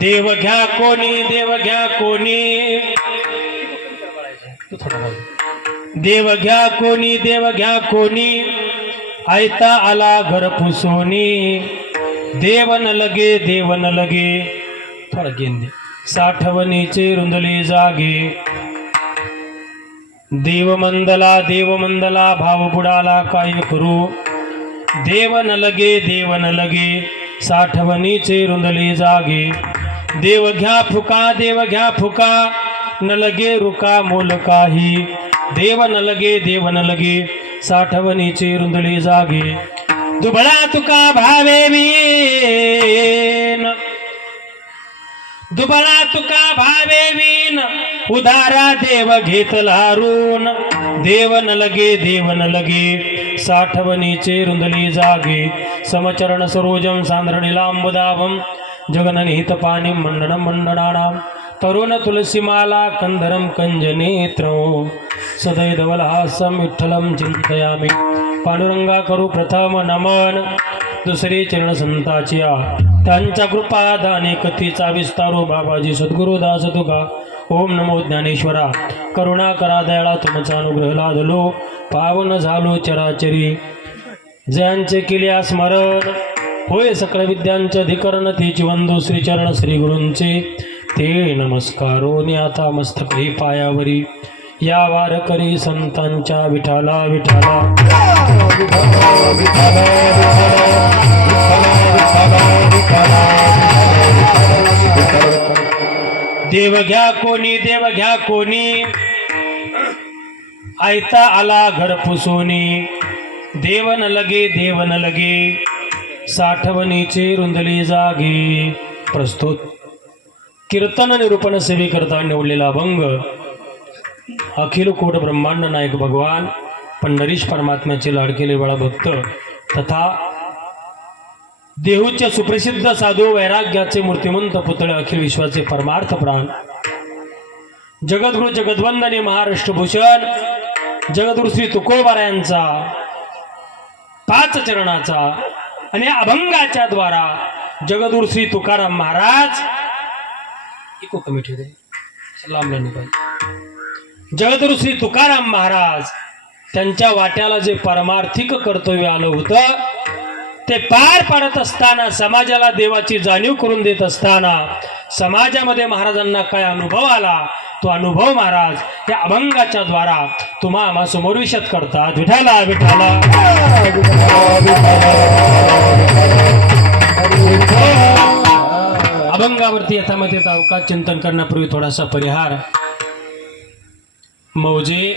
देव घ्या कोणी, देव घ्या कोणी, देव घ्या कोणी, देव घ्या कोणी, आयता आला घर पुसोनी, देव न लगे, देव न लगे, थोडा गेंदे साठवणीचे रुंदले जागे, देव मंदला भाव बुडाला काय करू, देव न लगे, देव न लगे, साठवणीचे रुंदले जागे, देव घ्या फुका, देव घ्या फुका, न लगे रुका मोल काही, देव न लगे, देव न लगे, साठवणीचे रुंदले जागे, दुबळा तुका भावे वीन, दुबळा तुका भावे वीन, उदारा देव घेतला ऋण, देव न लगे, देव न लगे, साठवणीचे रुंदली जागे, समचरण सरोजम सांद्रणीलांबुदाभम, जगननिहित पाणी मंडणम मंडणानाम, तरुण तुलसीमाला कंधरम कंजनेत्रं, सदैधवलहासं विठ्ठलं चिंतयामि, पांडुरंगा करू प्रथम नमन, दुसरे चरण संताचिया, त्यांच्या कृपादाने कथेचा विस्तारो, बाबाजी सद्गुरुदास तुका, ओम नमो ज्ञानेश्वरा, करुणा करा दयाळा तुमचा अनुग्रह लादलो, पावन झालो चराचरी, जयांचे केल्या स्मरण, होय सकळ विद्यांचे अधिकरण, तेची वंदो श्रीचरण श्री गुरूंचे, ते नमस्कारो आता मस्तकही पायावरी, या वारकरी संतांच्या विठाला विठाला, देव घ्या कोणी, देव घ्या कोणी, आयता आला घर पुसोनी, देव न लगे, देव न लगे, साठवणीचे रुंदले जागे. प्रस्तुत कीर्तन निरूपण सेवे करता निवडलेला अभंग अखिल कोट ब्रह्मांड नायक भगवान पंढरीश परमात्म्याचे लाडकेले बाळा भक्त तथा देहूचे सुप्रसिद्ध साधू वैराग्याचे मूर्तिमंत पुतळे अखिल विश्वाचे परमार्थ प्राण जगद्गुरु जगद्वंदने महाराष्ट्र भूषण जगद्गुरु श्री तुकोबारायांचा 5 चरणाचा आणि अभंगाच्या द्वारा जगद्गुरु श्री तुकाराम महाराज इको कमिटी रे सलाम लेने पाहिजे. जगद्गुरु श्री तुकाराम महाराज त्यांच्या वाट्याला जे परमार्थिक कर्तव्य आलं होतं ते पार पाडत असताना समाजाला देवाची जाणीव करून देत असताना समाजामध्ये महाराजांना काय अनुभव आला तो अनुभव महाराज या अभंगाच्या द्वारा तुम्हा आम्हा समोर विशद करतात. विठाला विठाला अभंगावरती यथामथे अवकाश चिंतन करण्यापूर्वी थोडासा परिहार. मौजे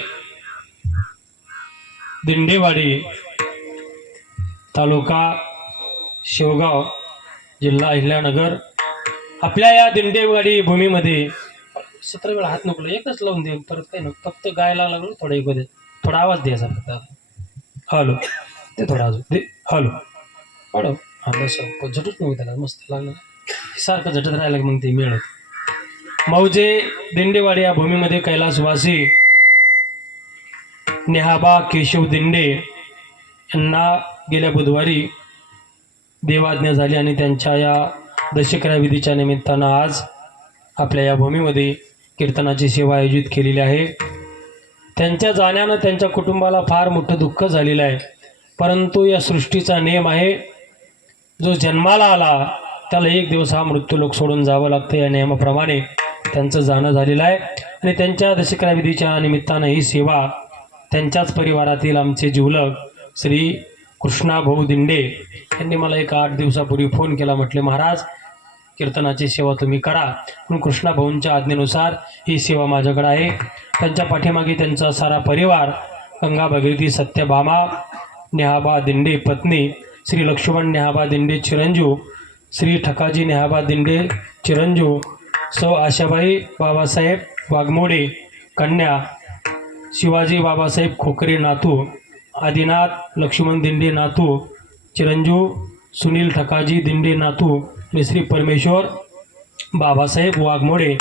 दिंडेवाडी तालुका शेवगाव जिल्हा अहिल्यानगर आपल्या या दिंडेवाडी भूमीमध्ये 17 वेळा हात नको एकच लावून दे परत काही नको फक्त गायला लागलो थोडा इकडे थोडा आवाज द्यायचा फक्त हॅलो ते थोडा अजून दे हॅलो हॅलो हा बस झटच नव्हतं त्याला मस्त लागलं सारखं झटत राहिलं मग ते मिळत. मौजे दिंडेवाडी या भूमीमध्ये कैलासवासी नेहाबा केशव दिंडे यांना गेल्या बुधवारी देवाज्ञा झाली आणि त्यांच्या या दशकरा विधीच्या निमित्तानं आज आपल्या या भूमीमध्ये कीर्तनाची सेवा आयोजित केलेली आहे. त्यांच्या जाण्यानं त्यांच्या कुटुंबाला फार मोठं दुःख झालेलं आहे. परंतु या सृष्टीचा नियम आहे जो जन्माला आला त्याला एक दिवस हा मृत्यूलोक सोडून जावं लागतं. या नियमाप्रमाणे त्यांचं जाणं झालेलं आहे आणि त्यांच्या दशकरा विधीच्या निमित्तानं ही सेवा त्यांच्याच परिवारातील आमचे जिवलग श्री कृष्णा भाऊ दिंडे यांनी मला एक 8 दिवसापूर्वी फोन केला. म्हटले महाराज कीर्तनाची सेवा तुम्ही करा म्हणून कृष्णा भाऊंच्या आज्ञेनुसार ही सेवा माझ्याकडे आहे. त्यांच्या पाठीमागे त्यांचा सारा परिवार गंगा भगीरथी सत्यभामा नेहाबा दिंडे पत्नी श्री लक्ष्मण नेहाबा दिंडे चिरंजीव श्री ठकाजी नेहाबा दिंडे चिरंजीव सौ आशाबाई बाबासाहेब वाघमोडे कन्या शिवाजी बाबासाहेब खोकरे नातू आदिनाथ लक्ष्मण दिंडे नातू चिरंजीव सुनील ठकाजी दिंडे नातू आणि श्री परमेश्वर बाबासाहेब वाघमोडे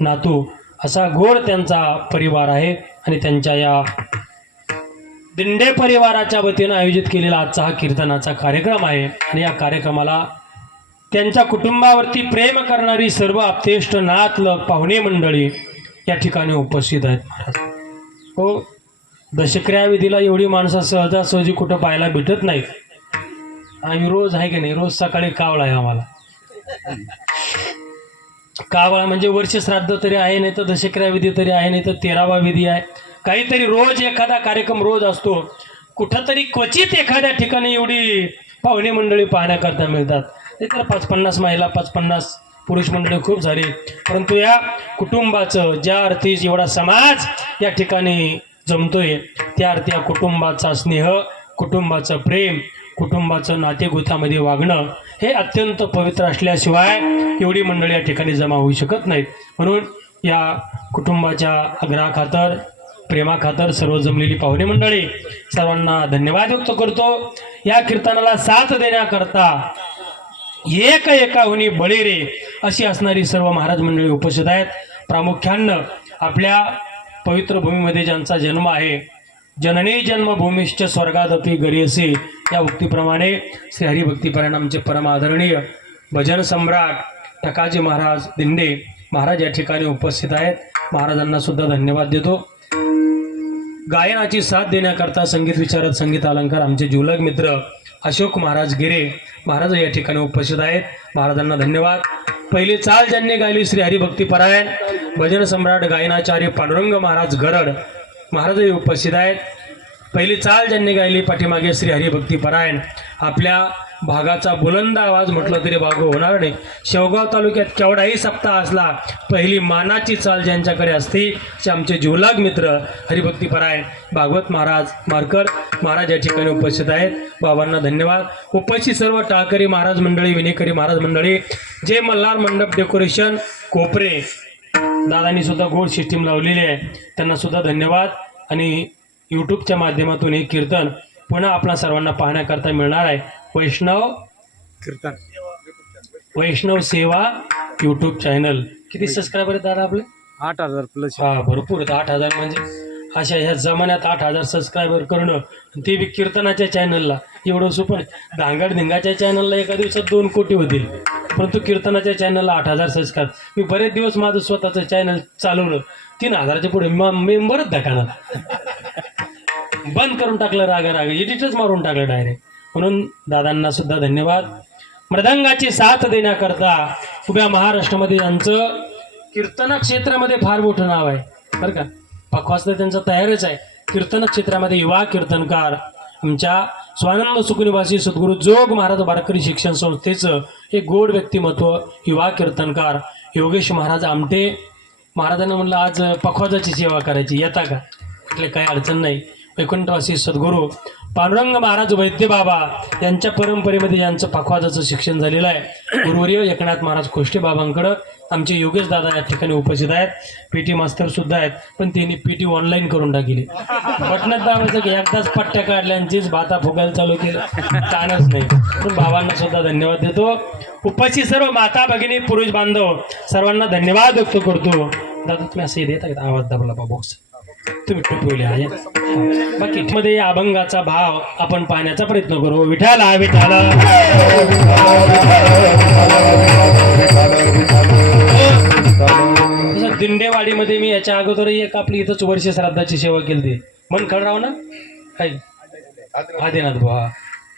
नातू असा गोड त्यांचा परिवार आहे. आणि त्यांच्या या दिंडे परिवाराच्या वतीनं आयोजित केलेला आजचा हा कीर्तनाचा कार्यक्रम आहे. आणि या कार्यक्रमाला त्यांच्या कुटुंबावरती प्रेम करणारी सर्व आप्तेष्ट नात पाहुणे मंडळी या ठिकाणी उपस्थित आहेत महाराज. हो, दशक्रिया विधीला एवढी माणसं सहजासहजी कुठं पाहायला भेटत नाहीत. आम्ही रोज आहे की नाही, रोज सकाळी कावळा आहे आम्हाला. कावळा म्हणजे वर्ष श्राद्ध तरी आहे, नाही तर दशक्रिया विधी तरी आहे, नाही तर 13वा विधी आहे. काहीतरी रोज एखादा कार्यक्रम रोज असतो. कुठंतरी क्वचित एखाद्या ठिकाणी एवढी पाहुणे मंडळी पाहण्याकरता मिळतात. ते तर 5-50 महिला 5-50 पुरुष मंडळी खूप झाली. परंतु या कुटुंबाचं ज्या अर्थी एवढा समाज या ठिकाणी जमतोय, त्या अर्थी या कुटुंबाचा स्नेह, कुटुंबाचं प्रेम, कुटुंबाचं नातेगोतामध्ये वागणं हे अत्यंत पवित्र असल्याशिवाय एवढी मंडळी या ठिकाणी जमा होऊ शकत नाहीत. म्हणून या कुटुंबाच्या आग्रहाखातर, प्रेमाखातर सर्व जमलेली पाहुणे मंडळी सर्वांना धन्यवाद व्यक्त करतो. या कीर्तनाला साथ देण्याकरता एक एकाहुनी बळी रे अशी असणारी सर्व महाराज मंडळी उपस्थित आहेत. प्रामुख्यानं आपल्या पवित्र भूमीमध्ये ज्यांचा जन्म आहे, जननी जन्मभूमीश्च स्वर्गादपी गरीयसे या उक्तीप्रमाणे श्री हरिभक्तीपरायण आमचे परम आदरणीय भजन सम्राट टकाजी महाराज दिंडे महाराज या ठिकाणी उपस्थित आहेत. महाराजांना सुद्धा धन्यवाद देतो. गायनाची साथ देण्याकरता संगीत विशारद, संगीत अलंकार आमचे जिवलग मित्र अशोक महाराज गिरे महाराज या ठिकाणी उपस्थित आहेत. महाराजांना धन्यवाद. पहिली चाल ज्यांनी गायली श्री हरिभक्तीपरायण भजन सम्राट गायनाचार्य पांडुरंग महाराज गरड महाराज उपस्थित आहेत. पहिली चाल ज्यांनी गायली पाठीमागे श्री हरिभक्तीपरायण. आपल्या भागाचा बुलंद आवाज म्हटलं तरी भाग होणार नाही. शेवगाव तालुक्यात केवढाही सप्ताह असला, पहिली मानाची चाल ज्यांच्याकडे असते ते आमचे जिवलग मित्र हरिभक्तीपरायण भागवत महाराज मारकर महाराज या ठिकाणी उपस्थित आहेत. बाबांना धन्यवाद. उपस्थित सर्व टाळकरी महाराज मंडळी, विनेकरी महाराज मंडळी, जे मल्हार मंडप डेकोरेशन कोपरे दादांनी सुद्धा गोड सिस्टीम लावलेली आहे, त्यांना सुद्धा धन्यवाद. आणि यूट्यूबच्या माध्यमातून हे कीर्तन पुन्हा आपल्या सर्वांना पाहण्याकरता मिळणार आहे. वैष्णव कीर्तन, वैष्णव सेवा यूट्यूब चॅनल. किती सबस्क्रायबर आहेत दादा आपले? 8,000 प्लस. हा, भरपूर आहेत. 8,000 म्हणजे अशा ह्या जमान्यात 8,000 सबस्क्रायबर करणं, ते बी कीर्तनाच्या चॅनलला एवढं सोपं नाही. धांगड धिंगाच्या चॅनलला एका दिवसात 2 कोटी होतील, परंतु कीर्तनाच्या चॅनलला 8,000 सबस्क्राईब. मी बरेच दिवस माझं स्वतःचं चॅनल चालवलं, 3,000च्या पुढे मेंबरच धकाना बंद करून टाकलं, राग एडिटच मारून टाकलं डायरेक्ट. म्हणून दादांना सुद्धा धन्यवाद. मृदंगाची साथ देण्याकरता उभ्या महाराष्ट्रामध्ये यांचं कीर्तन क्षेत्रामध्ये फार मोठं नाव आहे बरं का. पखवाज तर त्यांचं तयारच आहे. कीर्तन क्षेत्रामध्ये युवा कीर्तनकार आमच्या स्वानंद सुखनिवासी सद्गुरू जोग महाराज वारकरी शिक्षण संस्थेचं एक गोड व्यक्तिमत्व, युवा कीर्तनकार योगेश महाराज आमटे महाराजांना म्हणलं आज पखवाजाची सेवा करायची, येता का? म्हटले काही अडचण नाही. वैकुंठवासी सद्गुरू पांडुरंग महाराज वैद्य बाबा यांच्या परंपरेमध्ये यांचं पखवाजाचं शिक्षण झालेलं आहे. गुरुवर्य एकनाथ महाराज खोष्टे बाबांकडं आमचे योगेश दादा या ठिकाणी उपस्थित आहेत. पीटी मास्तर सुद्धा आहेत, पण त्यांनी पीटी ऑनलाईन करून टाकली. बटनात दाबायचं की एकदाच पट्ट्या काढल्यांचीच भाता फुगायला चालू केलं, ताणच नाही. पण बाबांना सुद्धा धन्यवाद देतो. उपस्थित सर्व माता भगिनी पुरुष बांधव सर्वांना धन्यवाद व्यक्त करतो. दादा तुम्ही असं देता का? आवाज दाबला बा बॉक्स तुम्ही टोपवले आहे. बाकी मध्ये अभंगाचा भाव आपण पाहण्याचा प्रयत्न करू. विठाला विठाला दिंडेवाडीमध्ये मी याच्या अगोदर एक आपली इथंच वर्ष श्राद्धाची सेवा केली. ती मनखडराव ना काय आदिनाथ भाऊ,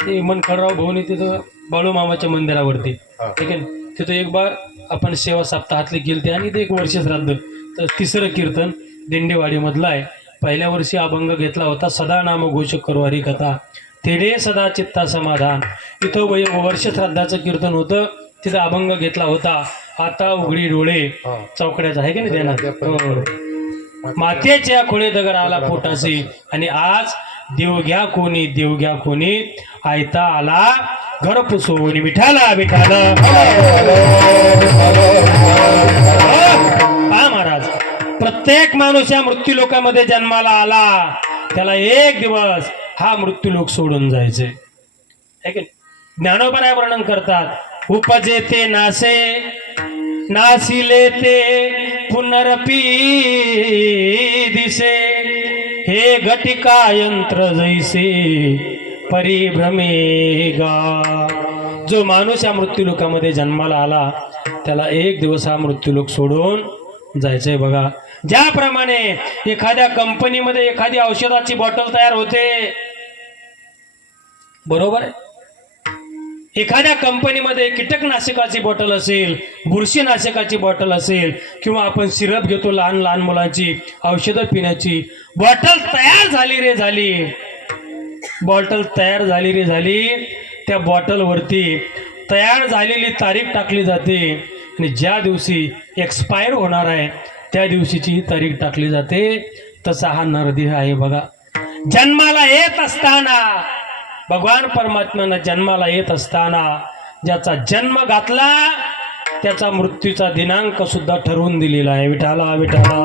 ते मनखडराव भाऊनी तिथं बाळूमामाच्या मंदिरावरती ठीक आहे, तिथं एक बार आपण सेवा सप्ताहातली केली आणि ते एक वर्ष श्राद्ध. तर तिसरं कीर्तन दिंडेवाडी मधलं आहे. पहिल्या वर्षी अभंग घेतला होता सदा नाम घोष करू हरी कथा तेडे सदा चित्ता समाधान. इथं वर्ष श्राद्धाचं कीर्तन होतं, तिथं अभंग घेतला होता आता उघडी डोळे चौकड्याचा आहे की नाही देणार मातेच्या खोळे दगड आला पोटाशी. आणि आज देव घ्या कोणी आयता आला घर पुसून विठाला विठाला. हा महाराज, प्रत्येक माणूस या मृत्यू लोकांमध्ये जन्माला आला, त्याला एक दिवस हा मृत्यू लोक सोडून जायचे. ज्ञानोबराय वर्णन करतात उपजे ते नासे नासिले ते पुनरपी दिसे हे घटिका यंत्र जैसे परिभ्रमे गा. जो माणूस या मृत्यूलोकामध्ये जन्माला आला त्याला एक दिवस हा मृत्यूलोक सोडून जायचंय बघा. ज्याप्रमाणे एखाद्या कंपनीमध्ये एखादी औषधाची बॉटल तयार होते, बरोबर आहे, एखाद्या कंपनीमध्ये कीटकनाशकाची बॉटल असेल, बुरशीनाशकाची बॉटल असेल, किंवा आपण सिरप घेतो लहान लहान मुलांची औषधं पिण्याची, बॉटल तयार झाली रे झाली, बॉटल तयार झाली रे झाली, त्या बॉटलवरती तयार झालेली तारीख टाकली जाते आणि ज्या दिवशी एक्सपायर होणार आहे त्या दिवशीची ही तारीख टाकली जाते. तसा हा नरदेह आहे बघा. जन्माला येत असताना भगवान परमात्म्यानं जन्माला येत असताना ज्याचा जन्म घातला त्याचा मृत्यूचा दिनांक सुद्धा ठरवून दिलेला आहे. विठाला विठाला.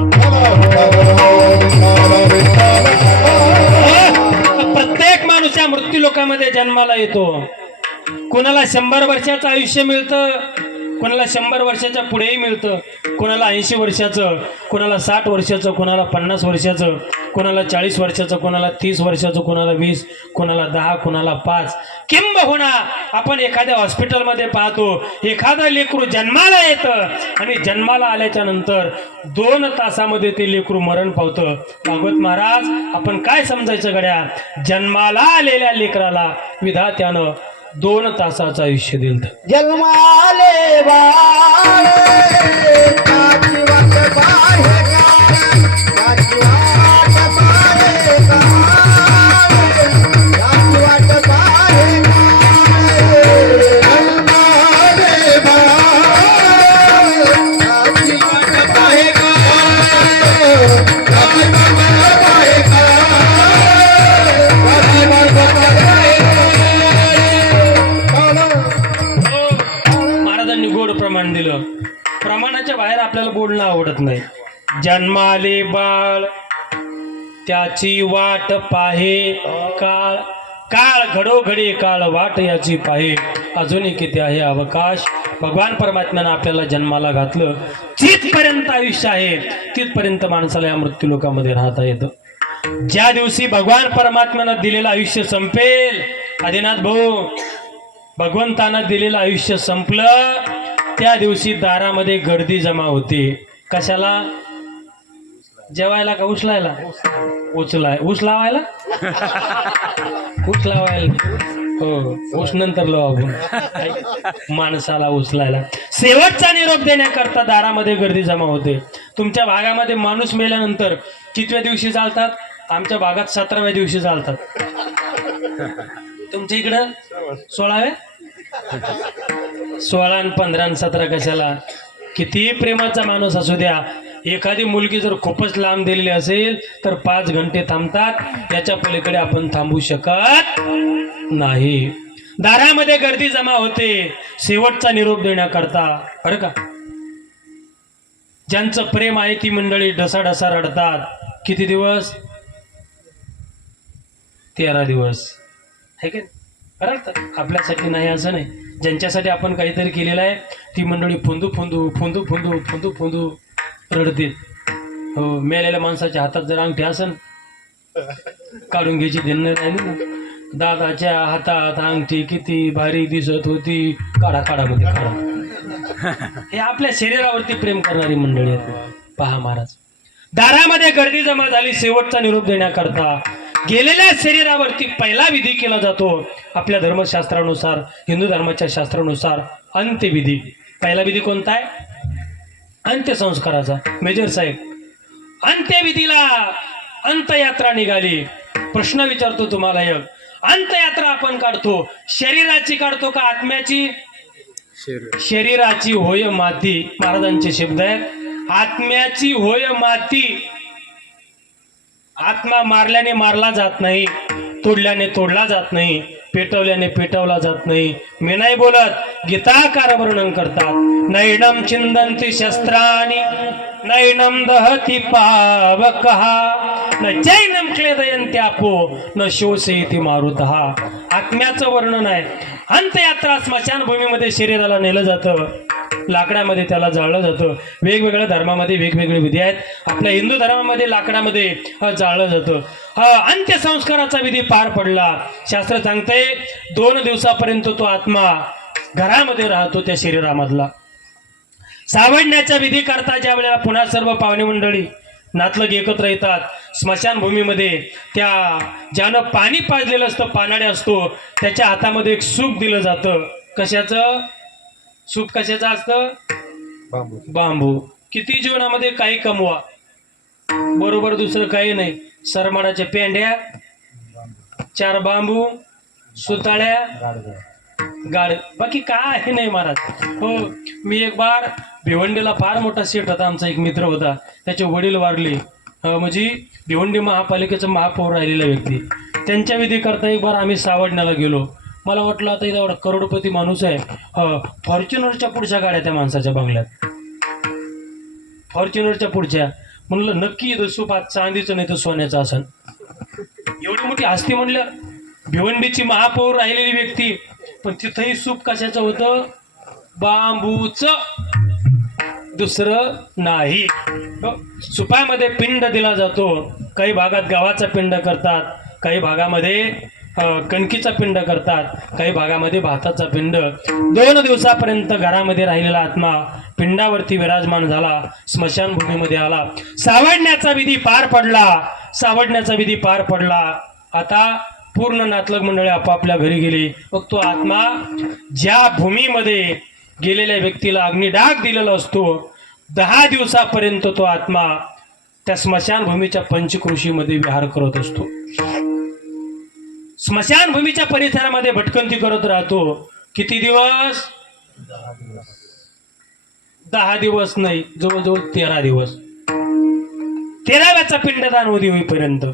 प्रत्येक माणूस या मृत्यू लोकांमध्ये जन्माला येतो. कोणाला 100 वर्षाचं आयुष्य मिळतं, कोणाला 100 वर्षाच्या पुढेही मिळतं, कोणाला 80 वर्षाचं, कोणाला 60 वर्षाचं, कोणाला 50 वर्षाचं, कोणाला 40 वर्षाचं, कोणाला 30 वर्षाचं, कोणाला 20, कोणाला 10, कोणाला 5. किंबहुना आपण एखाद्या हॉस्पिटलमध्ये पाहतो एखादं लेकरू जन्माला येतं आणि जन्माला आल्याच्या नंतर 2 तासामध्ये ते लेकरू मरण पावतं. भागवत महाराज, आपण काय समजायचं गड्या? जन्माला आलेल्या लेकराला विधात्यानं 2 तासाचं आयुष्य दिलं. जन्माले बाळ काची वाट पाहे काळ, काची वाट पाहे काळ, काची वाट पाहे काळ. जन्माले बाळ काची वाट पाहे काळ, काची वाट पाहे काळ, काची वाट पाहे महाराजांनी गोड प्रमाण दिलं. प्रमाणाच्या बाहेर आपल्याला बोलणं आवडत नाही. जन्माले बाळ त्याची वाट पाहे काळ, काळ घडोघडी काळ वाट याची पाहे, अजूनही किती आहे अवकाश. भगवान परमात्म्यानं आपल्याला जन्माला घातलं, जिथपर्यंत आयुष्य आहे तिथपर्यंत माणसाला या मृत्यूलोकामध्ये राहता येतं. ज्या दिवशी भगवान परमात्म्यानं दिलेलं आयुष्य संपेल, आदिनाथ भाऊ, भगवंतानं दिलेलं आयुष्य संपलं त्या दिवशी दारामध्ये गर्दी जमा होते. कशाला? जेवायला का उचलायला? ऊस लावायला. ऊस लावायला हो, ऊस नंतर लावू आपण. माणसाला उचलायला शेवटचा निरोप देण्याकरता दारामध्ये गर्दी जमा होते. तुमच्या भागामध्ये माणूस मेल्यानंतर कितव्या दिवशी चालतात? आमच्या भागात 17व्या दिवशी चालतात. तुमच्या इकडं 16व्या? 16 आणि 15 आणि 17 कशाला? किती प्रेमाचा माणूस असू द्या, एखादी मुलगी जर खूपच लांब दिलेली असेल तर 5 घंटे थांबतात, याच्या पलीकडे आपण थांबू शकत नाही. दारामध्ये गर्दी जमा होते शेवटचा निरोप देण्याकरता, बरं का. ज्यांचं प्रेम आहे ती मंडळी ढसाढसा रडतात. किती दिवस? 13 दिवस आहे का? बरं, आपल्यासाठी नाही असं नाही. ज्यांच्यासाठी आपण काहीतरी केलेलं आहे ती मंडळी फुंदू फुंदू फुंदू फुंदू फुंदू फुंदू रडतील. हो, मेलेल्या माणसाच्या हातात जर अंगठी असन काढून घ्यायची ध्यान राहिली ना. दादाच्या हातात अंगठी किती भारी दिसत होती, काढा काढा मध्ये काढा. हे आपल्या शरीरावरती प्रेम करणारी मंडळी आहेत. पहा महाराज, दारामध्ये गर्दी जमा झाली शेवटचा निरोप देण्याकरता. गेलेल्या शरीरावरती पहिला विधी केला जातो आपल्या धर्मशास्त्रानुसार, हिंदू धर्माच्या शास्त्रानुसार अंत्यविधी. पहिला विधी कोणता आहे? अंत्यसंस्काराचा. मेजर साहेब, अंत्यविधीला अंतयात्रा निघाली. प्रश्न विचारतो तुम्हाला एक, अंतयात्रा आपण काढतो शरीराची काढतो का आत्म्याची? शरीराची होय माती. महाराजांचे शब्द आहेत, आत्म्याची होय माती. आत्मा मारल्याने मारला जात नाही, तोडल्याने तोडला जात नाही, पेटवल्याने पेटवला जात नाही. मी नाही बोलत, गीताकार वर्णन करतात. नैनम चिंदंती शस्त्राणी नैनम दहती पावकः न चैनम क्लेदयन्ति आपो न शोषयति मारुतः. आत्म्याचं वर्णन आहे. अंत्ययात्रा स्मशानभूमीमध्ये शरीराला नेलं जातं, लाकडामध्ये त्याला जाळलं जातं. वेगवेगळ्या धर्मामध्ये वेगवेगळे विधी आहेत. आपल्या हिंदू धर्मामध्ये लाकडामध्ये जाळलं जातं. अंत्यसंस्काराचा विधी पार पडला. शास्त्र सांगते 2 दिवसापर्यंत तो आत्मा घरामध्ये राहतो त्या शरीरामधला. सावडण्याच्या विधी करता ज्या वेळेला पुन्हा सर्व पाहुणे मंडळी नातलग एकत्र येतात स्मशानभूमीमध्ये, त्या ज्यानं पाणी पाजलेलं असतं, पानाडे असतो, त्याच्या हातामध्ये एक सूप दिलं जातं. कशाचं सूप? कशाचं असतं? बांबू. किती जीवनामध्ये काही कमवा, बरोबर दुसरं काही नाही. सरमाडाच्या पेंड्या, 4 बांबू, सुताळ्या, गाड, बाकी काय नाही महाराज. हो, मी एक बार भिवंडीला फार मोठा सेठ होता, आमचा एक मित्र होता, त्याचे वडील वारले. म्हणजे भिवंडी महापालिकेचं महापौर राहिलेला व्यक्ती, त्यांच्या विधी करता एक बार आम्ही सावडण्याला गेलो. मला वाटलं आता एवढा करोडपती माणूस आहे, फॉर्च्युनरच्या पुढच्या गाड्या त्या माणसाच्या बंगल्यात, फॉर्च्युनरच्या पुढच्या. म्हणलं नक्की इथं सूप आज चांदीचं नाही तर सोन्याचं असन. एवढी मोठी हस्ती म्हणलं, भिवंडीची महापौर राहिलेली व्यक्ती, पण तिथंही सूप कशाचं होतं? बांबूचं, दुसरं नाही. सुपामध्ये पिंड दिला जातो. काही भागात गावाचा पिंड करतात, काही भागामध्ये कणकीचा पिंड करतात, काही भागामध्ये भाताचा पिंड. 2 दिवसापर्यंत घरामध्ये राहिलेला आत्मा पिंडावरती विराजमान झाला, स्मशानभूमीमध्ये आला. सावडण्याचा विधी पार पडला, सावडण्याचा विधी पार पडला. आता पूर्ण नातलग मंडळी आपापल्या घरी गेली. मग तो आत्मा ज्या भूमीमध्ये गेलेल्या व्यक्तीला अग्निडाग दिलेला असतो, 10 दिवसापर्यंत तो आत्मा त्या स्मशानभूमीच्या पंचकृषीमध्ये विहार करत असतो. स्मशानभूमीच्या परिसरामध्ये भटकंती करत राहतो. किती दिवस? 10 दिवस नाही, जवळजवळ 13 दिवस. 13व्याचा पिंडदान विधी होईपर्यंत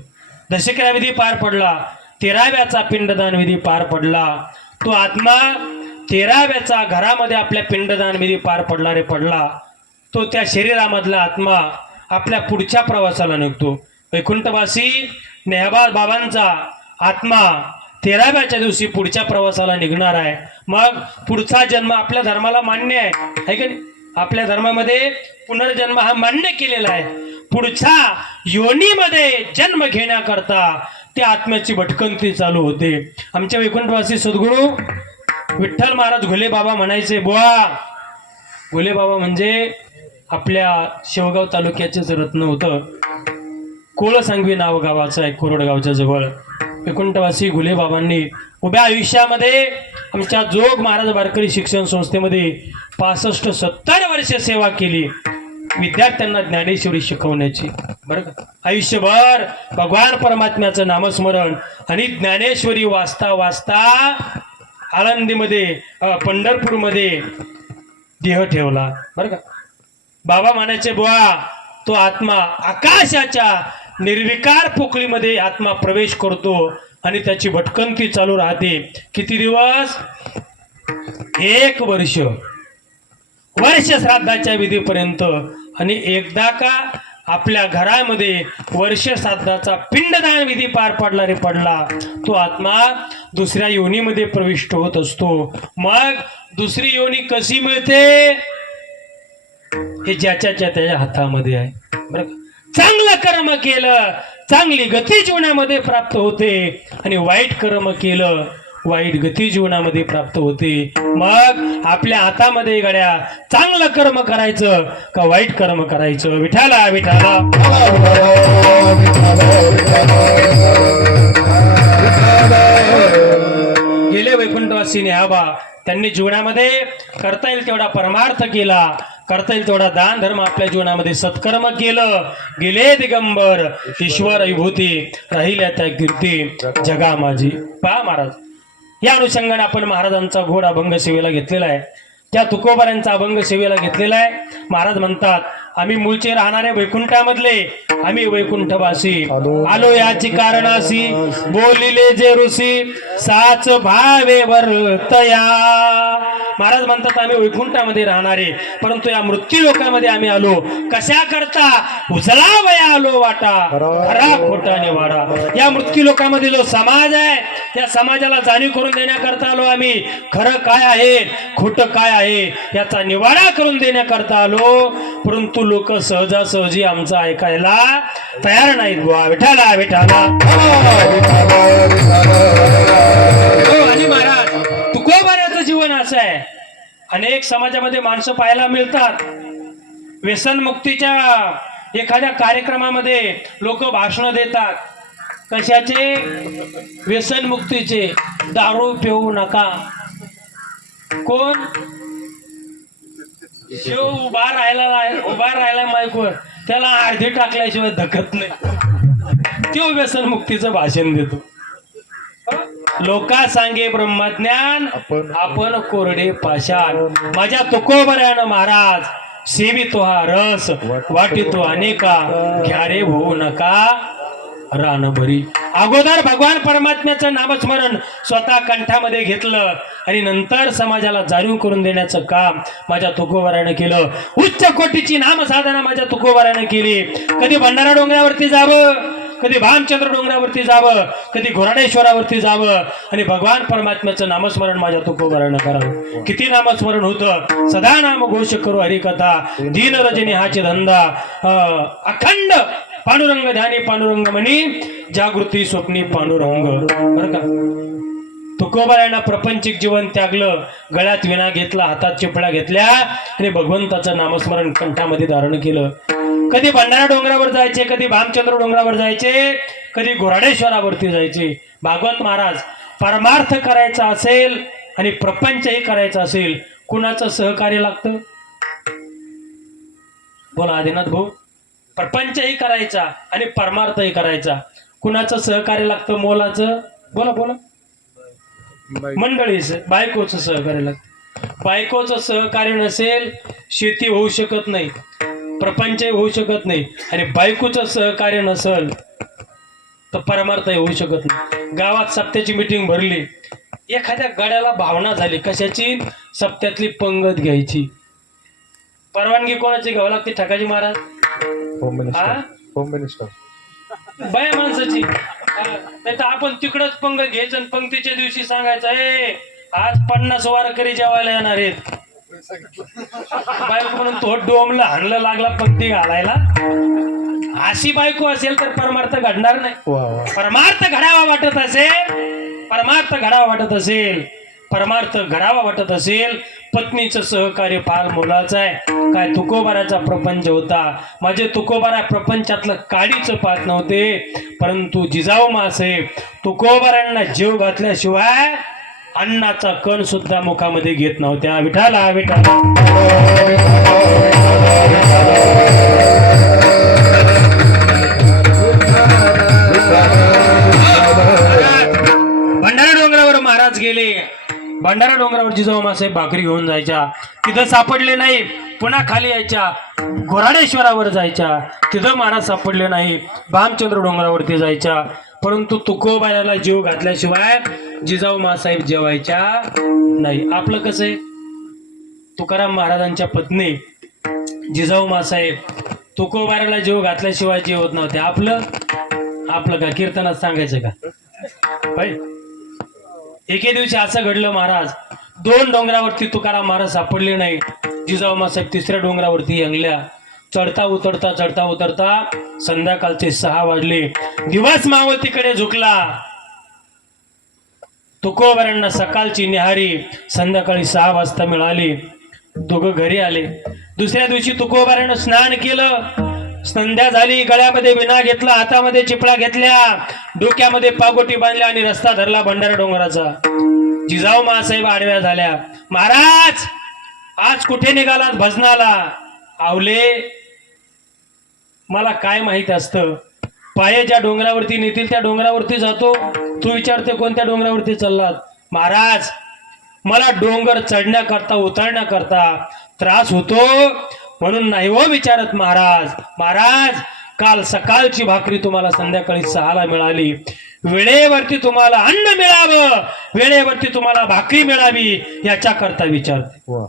दशक्रिया विधी पार पडला. 13व्याचा पिंडदान विधी पार पडला. तो आत्मा 13व्याचा घरामध्ये आपल्या पिंडदान विधी पार पडला रे पडला. तो त्या शरीरामधला आत्मा आपल्या पुढच्या प्रवासाला निघतो. वैकुंठवासी नेहबाज बाबांचा आत्मा 13व्याच्या दिवशी पुढच्या प्रवासाला निघणार आहे. मग पुढचा जन्म आपल्या धर्माला मान्य आहे की नाही? आपल्या धर्मामध्ये पुनर्जन्म हा मान्य केलेला आहे. पुढच्या योनीमध्ये जन्म घेण्याकरता त्या आत्म्याची भटकंती चालू होते. आमच्या वैकुंठवासी सद्गुरू विठ्ठल महाराज घुले बाबा म्हणायचे, बुवा घुले बाबा म्हणजे आपल्या शेवगाव तालुक्याचेच रत्न होतं. कोळसांगवी नाव गावाचं आहे, कोरडगावच्या जवळ. वैकुंठवासी घुले बाबांनी उभ्या आयुष्यामध्ये आमच्या जोग महाराज वारकरी शिक्षण संस्थेमध्ये 65-70 वर्ष सेवा केली, विद्यार्थ्यांना ज्ञानेश्वरी शिकवण्याची. बरं का, आयुष्यभर भगवान परमात्म्याचं नामस्मरण आणि ज्ञानेश्वरी वाचता वाचता आळंदीमध्ये पंढरपूरमध्ये देह ठेवला. बरं का, बाबा म्हणायचे, बुवा तो आत्मा आकाशाच्या निर्विकार पोकळीमध्ये आत्मा प्रवेश करतो आणि त्याची भटकंती चालू राहते. किती दिवस? 1 वर्ष, वर्ष श्राद्धाच्या विधीपर्यंत. आणि एकदा का आपल्या घरामध्ये वर्ष श्राद्धाचा पिंडदान विधी पार पडला रे पडला, तो आत्मा दुसऱ्या योनीमध्ये प्रविष्ट होत असतो. मग दुसरी योनी कशी मिळते? हे ज्याच्या त्याच्या हातामध्ये आहे. बरं का, चांगलं कर्म केलं चांगली गती जीवनामध्ये प्राप्त होते, आणि वाईट कर्म केलं वाईट गती जीवनामध्ये प्राप्त होते. मग आपल्या हातामध्ये गड्या चांगलं कर्म करायचं का वाईट कर्म करायचं? विठाला विठाला गेले वैकुंठवासी नेहाबा, त्यांनी जीवनामध्ये करता येईल तेवढा परमार्थ केला, करता येईल तेवढा दान धर्म आपल्या जीवनामध्ये सत्कर्म केलं. गेले दिगंबर ईश्वर विभूती, राहिल्या त्या कीर्ती जगा माझी. पहा महाराज, या अनुषंगाने आपण महाराजांचा घोड अभंग सेवेला घेतलेला आहे, त्या तुकोबाऱ्यांचा अभंग सेवेला घेतलेला आहे. महाराज म्हणतात, आम्ही मूळचे राहणारे वैकुंठामधले, आम्ही वैकुंठवासी आलो याची कारणासी, बोलिले जे ऋषी साच भावे वर्तया. महाराज म्हणतात, आम्ही वैकुंठामध्ये राहणारे, परंतु या मृत्यू लोकांमध्ये आम्ही आलो कशा करता? उजळावया आलो वाटा, खरा खोटा निवाडा. या मृत्यू लोकांमध्ये जो समाज आहे, या समाजाला जाणीव करून देण्याकरता आलो आम्ही. खरं काय आहे खोटं काय आहे याचा निवाडा करून देण्याकरता आलो, परंतु लोक सहजासहजी आमचं ऐकायला तयार नाहीत. बुवा विठाला विठाला. आणि महाराज तुकोबाऱ्याचं जीवन असं माणसं आहे. अनेक समाजामध्ये माणसं पाहायला मिळतात. व्यसनमुक्तीच्या एखाद्या कार्यक्रमामध्ये लोक भाषण देतात. कशाचे? व्यसनमुक्तीचे. दारू पिऊ नका. कोण? शिव उभा राहिला माईकवर, त्याला अर्धी टाकल्याशिवाय धकत नाही. तो व्यसनमुक्तीचं भाषण देतो. लोका सांगे ब्रह्मज्ञान, आपण कोरडे पाषाण. माझ्या तुकोबऱ्यानं महाराज सेवितो हा रस, वाटितो अनेका, घ्या रे होऊ नका रानभरी. अगोदर भगवान परमात्म्याचं नामस्मरण स्वतः कंठामध्ये घेतलं आणि नंतर समाजाला जाणीव करून देण्याचं काम माझ्या तुकोबऱ्यानं केलं. उच्च कोटीची नामसाधना माझ्या तुकोबऱ्यानं केली. कधी भंडारा डोंगरावरती जावं, कधी भामचंद्र डोंगरावरती जावं, कधी घोराडेश्वरावरती जावं आणि भगवान परमात्म्याचं नामस्मरण माझ्या तुकोबऱ्यानं करावं. किती नामस्मरण होतं. सदा नाम घोष करू हरिकथा, दीन रजनी हाचे धंदा, अखंड पांडुरंग ध्यानी पांडुरंग म्हणी, जागृती स्वप्नी पांडुरंग. बरं का? तुकोबऱ्यानं प्रपंचिक जीवन त्यागलं, गळ्यात विणा घेतला, हातात चिपळ्या घेतल्या आणि भगवंताचं नामस्मरण कंठामध्ये धारण केलं. कधी भंडारा डोंगरावर जायचे, कधी भामचंद्र डोंगरावर जायचे, कधी घोराडेश्वरावरती जायचे. भागवत महाराज, परमार्थ करायचा असेल आणि प्रपंचही करायचा असेल, कुणाचं सहकार्य लागतं? बोला आदिनाथ भाऊ. प्रपंचही करायचा आणि परमार्थही करायचा, कुणाचं सहकार्य लागतं? मोलाचं. बोला बोला. मंडळीचं, बायकोचं सहकार्य लागतं. बायकोचं सहकार्य नसेल शेती होऊ शकत नाही, प्रपंच होऊ शकत नाही, आणि बायकोचं सहकार्य नसेल तर परमार्थही होऊ शकत नाही. गावात सप्त्याची मीटिंग भरली, एखाद्या गड्याला भावना झाली कशाची? सप्त्यातली पंगत घ्यायची. परवानगी कोणाची घ्यावी लागते? ठकाजी महाराज, होम मिनिस्टर, बाया माणसाची. नाही तर आपण तिकडच पंगत घ्यायचं आणि पंक्तीच्या दिवशी सांगायचं, ए आज 50 वारकरी जेवायला येणार आहेत. बायको म्हणून तो डोमला हाणलं लागला पंक्ती घालायला. अशी बायको असेल तर परमार्थ घडणार नाही. परमार्थ घडावा वाटत असेल, परमार्थ घडावा वाटत असेल, परमार्थ घडावा वाटत असेल, पत्नीचं सहकार्य फार मोलाचं आहे. काय तुकोबाराचा प्रपंच होता. माझे तुकोबारा प्रपंचातलं काडीचं पाहत नव्हते, परंतु जिजाऊ मासाहेब तुकोबारांना जीव घातल्याशिवाय अन्नाचा कण सुद्धा मुखामध्ये घेत नव्हत्या. विठाला विठाला. भंडारा डोंगरावर महाराज गेले. भंडारा डोंगरावर जिजाऊ मासाहेब भाकरी घेऊन जायच्या, तिथं सापडले नाही, पुन्हा खाली यायच्या. घोराडेश्वरावर जायच्या, तिथं महाराज सापडले नाही, भामचंद्र डोंगरावरती जायच्या. परंतु तुकोबाराला जीव घातल्याशिवाय जिजाऊ मासाहेब जेवायच्या नाही. आपलं कसं आहे? तुकाराम महाराजांच्या पत्नी जिजाऊ मासाहेब तुकोबाराला जीव घातल्याशिवाय जेवत नव्हते. आपलं का कीर्तनात सांगायचं का? एके दिवशी असं घडलं, महाराज 2 डोंगरावरती तुकाराम महाराज सापडले नाही. जिजाऊ मासाहेब 3ऱ्या डोंगरावरती यंगल्या. चढता उतरता संध्याकाळचे 6 वाजले. दिवस मावळतीकडे झुकला. तुकोबारांना सकाळची निहारी संध्याकाळी 6 वाजता मिळाली. दोघं घरी आले. दुसऱ्या दिवशी तुकोबारानं स्नान केलं. संध्या झाली. गळ्यामध्ये विणा घेतला, हातामध्ये चिपळा घेतल्या, डोक्यामध्ये पागोटी बांधल्या आणि रस्ता धरला भंडारा डोंगराचा. जिजाऊ मासाहेब आडव्या झाल्या. महाराज आज कुठे निघालात भजनाला? आवले, मला काय माहित असतं, पाये ज्या डोंगरावरती नेतील त्या डोंगरावरती जातो. तू विचारते कोणत्या डोंगरावरती चाललात? महाराज मला डोंगर चढण्याकरता उतरण्याकरता त्रास होतो म्हणून नाही हो विचारत महाराज. महाराज काल सकाळची भाकरी तुम्हाला संध्याकाळी 6ला मिळाली. वेळेवरती तुम्हाला अन्न मिळावं, वेळेवरती तुम्हाला भाकरी मिळावी याच्याकरता विचारते,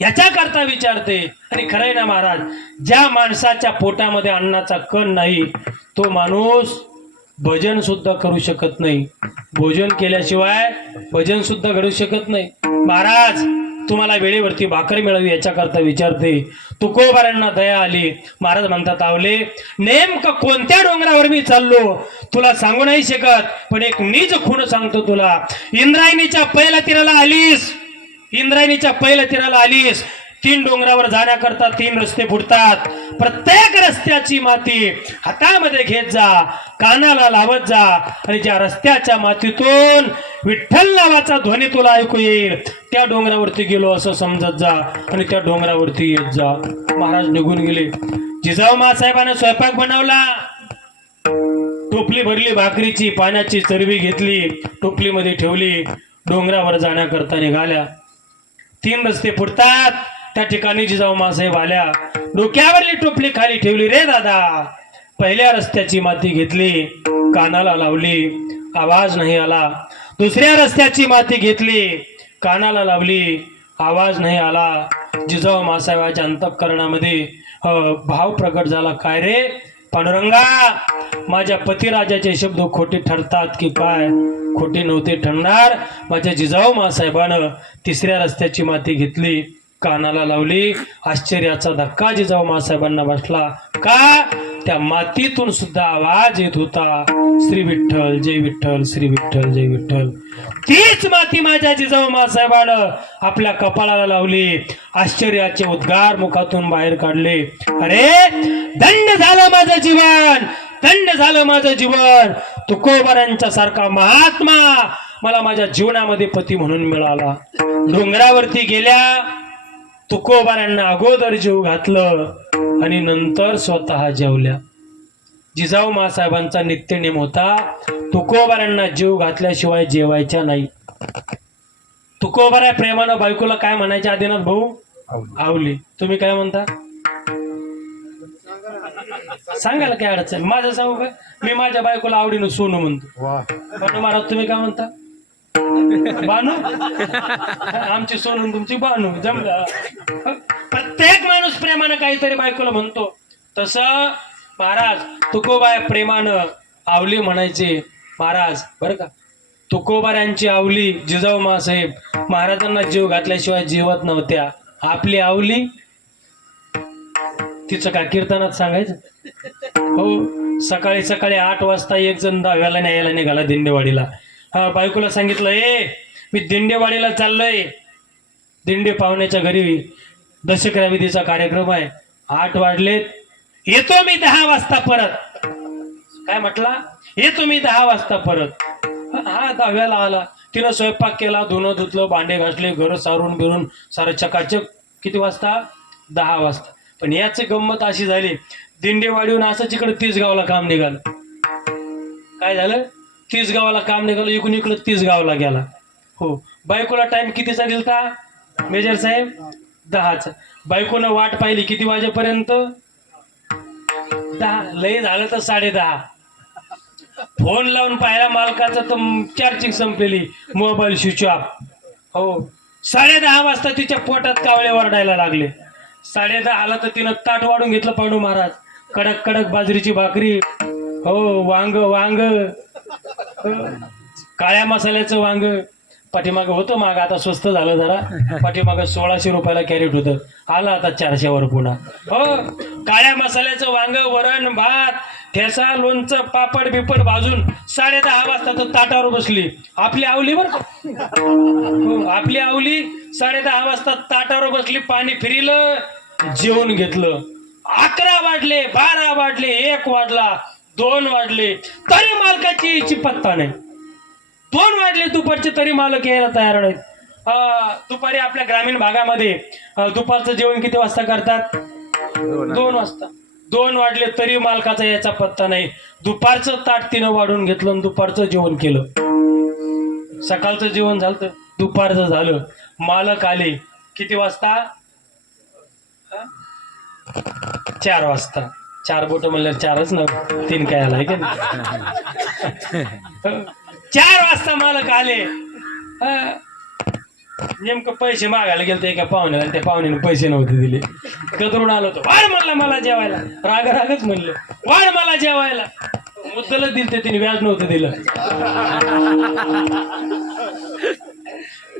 याच्याकरता विचारते. आणि खरंय ना महाराज, ज्या माणसाच्या पोटामध्ये अन्नाचा कण नाही तो माणूस भजन सुद्धा करू शकत नाही. भोजन केल्याशिवाय भजन सुद्धा घडू शकत नाही. महाराज तुम्हाला वेळेवरती भाकर मिळावी याच्याकरता विचारते. तुकोबारांना दया आली. महाराज म्हणतात, आवले नेमकं कोणत्या डोंगरावर मी चाललो तुला सांगू नाही शकत, पण एक नीच खूण सांगतो तुला. इंद्रायणीच्या पहिल्या तीराला आलीस, इंद्रायणीच्या पहिल्या तीराला आलीस. 3 डोंगरावर जाण्याकरता 3 रस्ते फुटतात. प्रत्येक रस्त्याची माती हातामध्ये घेत जा, कानाला लावत जा, आणि ज्या रस्त्याच्या मातीतून विठ्ठल नावाचा ध्वनी तुला ऐकू येईल त्या डोंगरावरती गेलो असं समजत जा आणि त्या डोंगरावरती येत जा. महाराज निघून गेले. जिजाऊ मासाहेबांना स्वयंपाक बनवला. टोपली भरली भाकरीची, पाण्याची चरबी घेतली, टोपलीमध्ये ठेवली, डोंगरावर जाण्याकरता निघाल्या. 3 रस्ते फुटतात. त्या ठिकाणी जिजाऊ मासाहेब आल्या. डोक्यावरली टोपली खाली ठेवली. रे दादा, पहिल्या रस्त्याची माती घेतली, कानाला लावली, आवाज नाही आला. दुसऱ्या रस्त्याची माती घेतली, कानाला लावली, आवाज नाही आला. जिजाऊ मासाहेबाच्या अंतःकरणामध्ये भाव प्रकट झाला. काय रे पांडुरंगा, माझ्या पतिराजाचे शब्द खोटे ठरतात की काय? खोटे नव्हते ठरणार. माझ्या जिजाऊ मासाहेबानं 3ऱ्या रस्त्याची माती घेतली, कानाला लावली. आश्चर्याचा धक्का जिजाऊ मासाहेबांना बसला. का? त्या मातीतून सुद्धा आवाज येत होता, श्री विठ्ठल जय विठ्ठल, श्री विठ्ठल जय विठ्ठल. तीच माती माझ्या जिजाऊ मासाहेबानं आपल्या कपाळाला लावली. आश्चर्याचे उद्गार मुखातून बाहेर काढले. अरे दंड झालं माझं जीवन, दंड झालं माझं जीवन. तुकोबारांच्या सारखा महात्मा मला माझ्या जीवनामध्ये पती म्हणून मिळाला. डोंगरावरती गेल्या. तुकोबारांना अगोदर जीव घातलं आणि नंतर स्वतः जेवल्या. जिजाऊ मासाहेबांचा नित्यनेम होता, तुकोबारांना जीव घातल्याशिवाय जेवायच्या नाही. तुकोबारा प्रेमानं बायकोला काय म्हणायचे आदिनाथ भाऊ? आवली. तुम्ही काय म्हणता? सांगायला काय अडचण? माझं सांगू का? मी माझ्या बायकोला आवडीनं सोनू म्हणतो. पण महाराज तुम्ही काय म्हणता? बानू. आमची सोनून तुमची बानू. जमलं. प्रत्येक माणूस प्रेमानं काहीतरी बायकोला म्हणतो. तसं महाराज तुकोबा प्रेमानं आवली म्हणायचे महाराज, बरं का. तुकोबाऱ्यांची आवली जिजाऊ मासाहेब महाराजांना जीव घातल्याशिवाय जीवत नव्हत्या. आपली आवली तिचं काय कीर्तनात सांगायचं? हो. सकाळी सकाळी 8 वाजता एक जण दहाव्याला न्यायला निघाला दिंडेवाडीला. बायकोला सांगितलं, मी दिंडेवाडीला चाललोय, दिंडे पाहुण्याच्या घरी दशकरा विधीचा कार्यक्रम आहे, 8 वाजलेत, येतो मी 10 वाजता परत. काय म्हटला? येतो मी 10 वाजता परत. हा 10व्याला आला. तिनं स्वयंपाक केला, धुणं धुतलं, भांडे घासले, घर सारून बिरून सारं चकाचक. किती वाजता? 10 वाजता. पण याची गंमत अशी झाली, दिंडेवाडीहून असंच इकडे 30 गावाला काम निघालं. काय झालं? 30 गावाला काम निघालं. इकडून इकडं 30 गावाला गेला. हो. बायकोला टाइम कितीचा दिलता मेजर साहेब? 10चा. बायकोनं वाट पाहिली किती वाजेपर्यंत? 10. लय झालं तर 10:30. फोन लावून पाहिला मालकाचा तर चार्जिंग संपलेली, मोबाईल स्विच ऑफ. हो. 10:30 वाजता तिच्या पोटात कावळे वरडायला लागले. 10:30 तर तिनं ताट वाढून घेतलं पांडू महाराज. कडक कडक बाजरीची भाकरी, हो, वांग वांग, काळ्या मसाल्याचं वांग. पाठीमागं होतं, माग आता स्वस्त झालं जरा. पाठीमागं 1600 रुपयाला कॅरेट होतं, आलं आता 400 वर पुन्हा. हो. काळ्या मसाल्याचं वांग, वरण भात, ठेसा, लोणचं, पापड बिपड भाजून 10:30 वाजता तर ताटावर बसली आपली आवली. बरं का? हो. आपली आवली 10:30 वाजता ताटावर बसली, पाणी फिरिलं, जेवण घेतलं. 11 वाजले, 12 वाजले, 1 वाजला, 2 वाजले, तरी मालकाची यायची पत्ता नाही. 2 वाजले दुपारचे तरी मालक यायला तयार नाहीत. दुपारी आपल्या ग्रामीण भागामध्ये दुपारचं जेवण किती वाजता करतात? 2 वाजता. 2 वाजले तरी मालकाचा याचा पत्ता नाही. दुपारचं ताट तिनं वाढून घेतलं आणि दुपारचं जेवण केलं. सकाळचं जेवण झालं, दुपारचं झालं. मालक आले किती वाजता? 4 वाजता. 4 बोट म्हणल्यावर 4च ना, 3 काय आला का? 4 वाजता मालक आले. नेमकं पैसे मागायला गेलं एका पाहुण्याला, आणि त्या पाहुण्याने पैसे नव्हते दिले. कदरून आलो होतो. वाढ म्हणला मला जेवायला. रागच म्हणलं, वाढ मला जेवायला. मुद्दलच दिलं, तिने व्याज नव्हतं दिलं.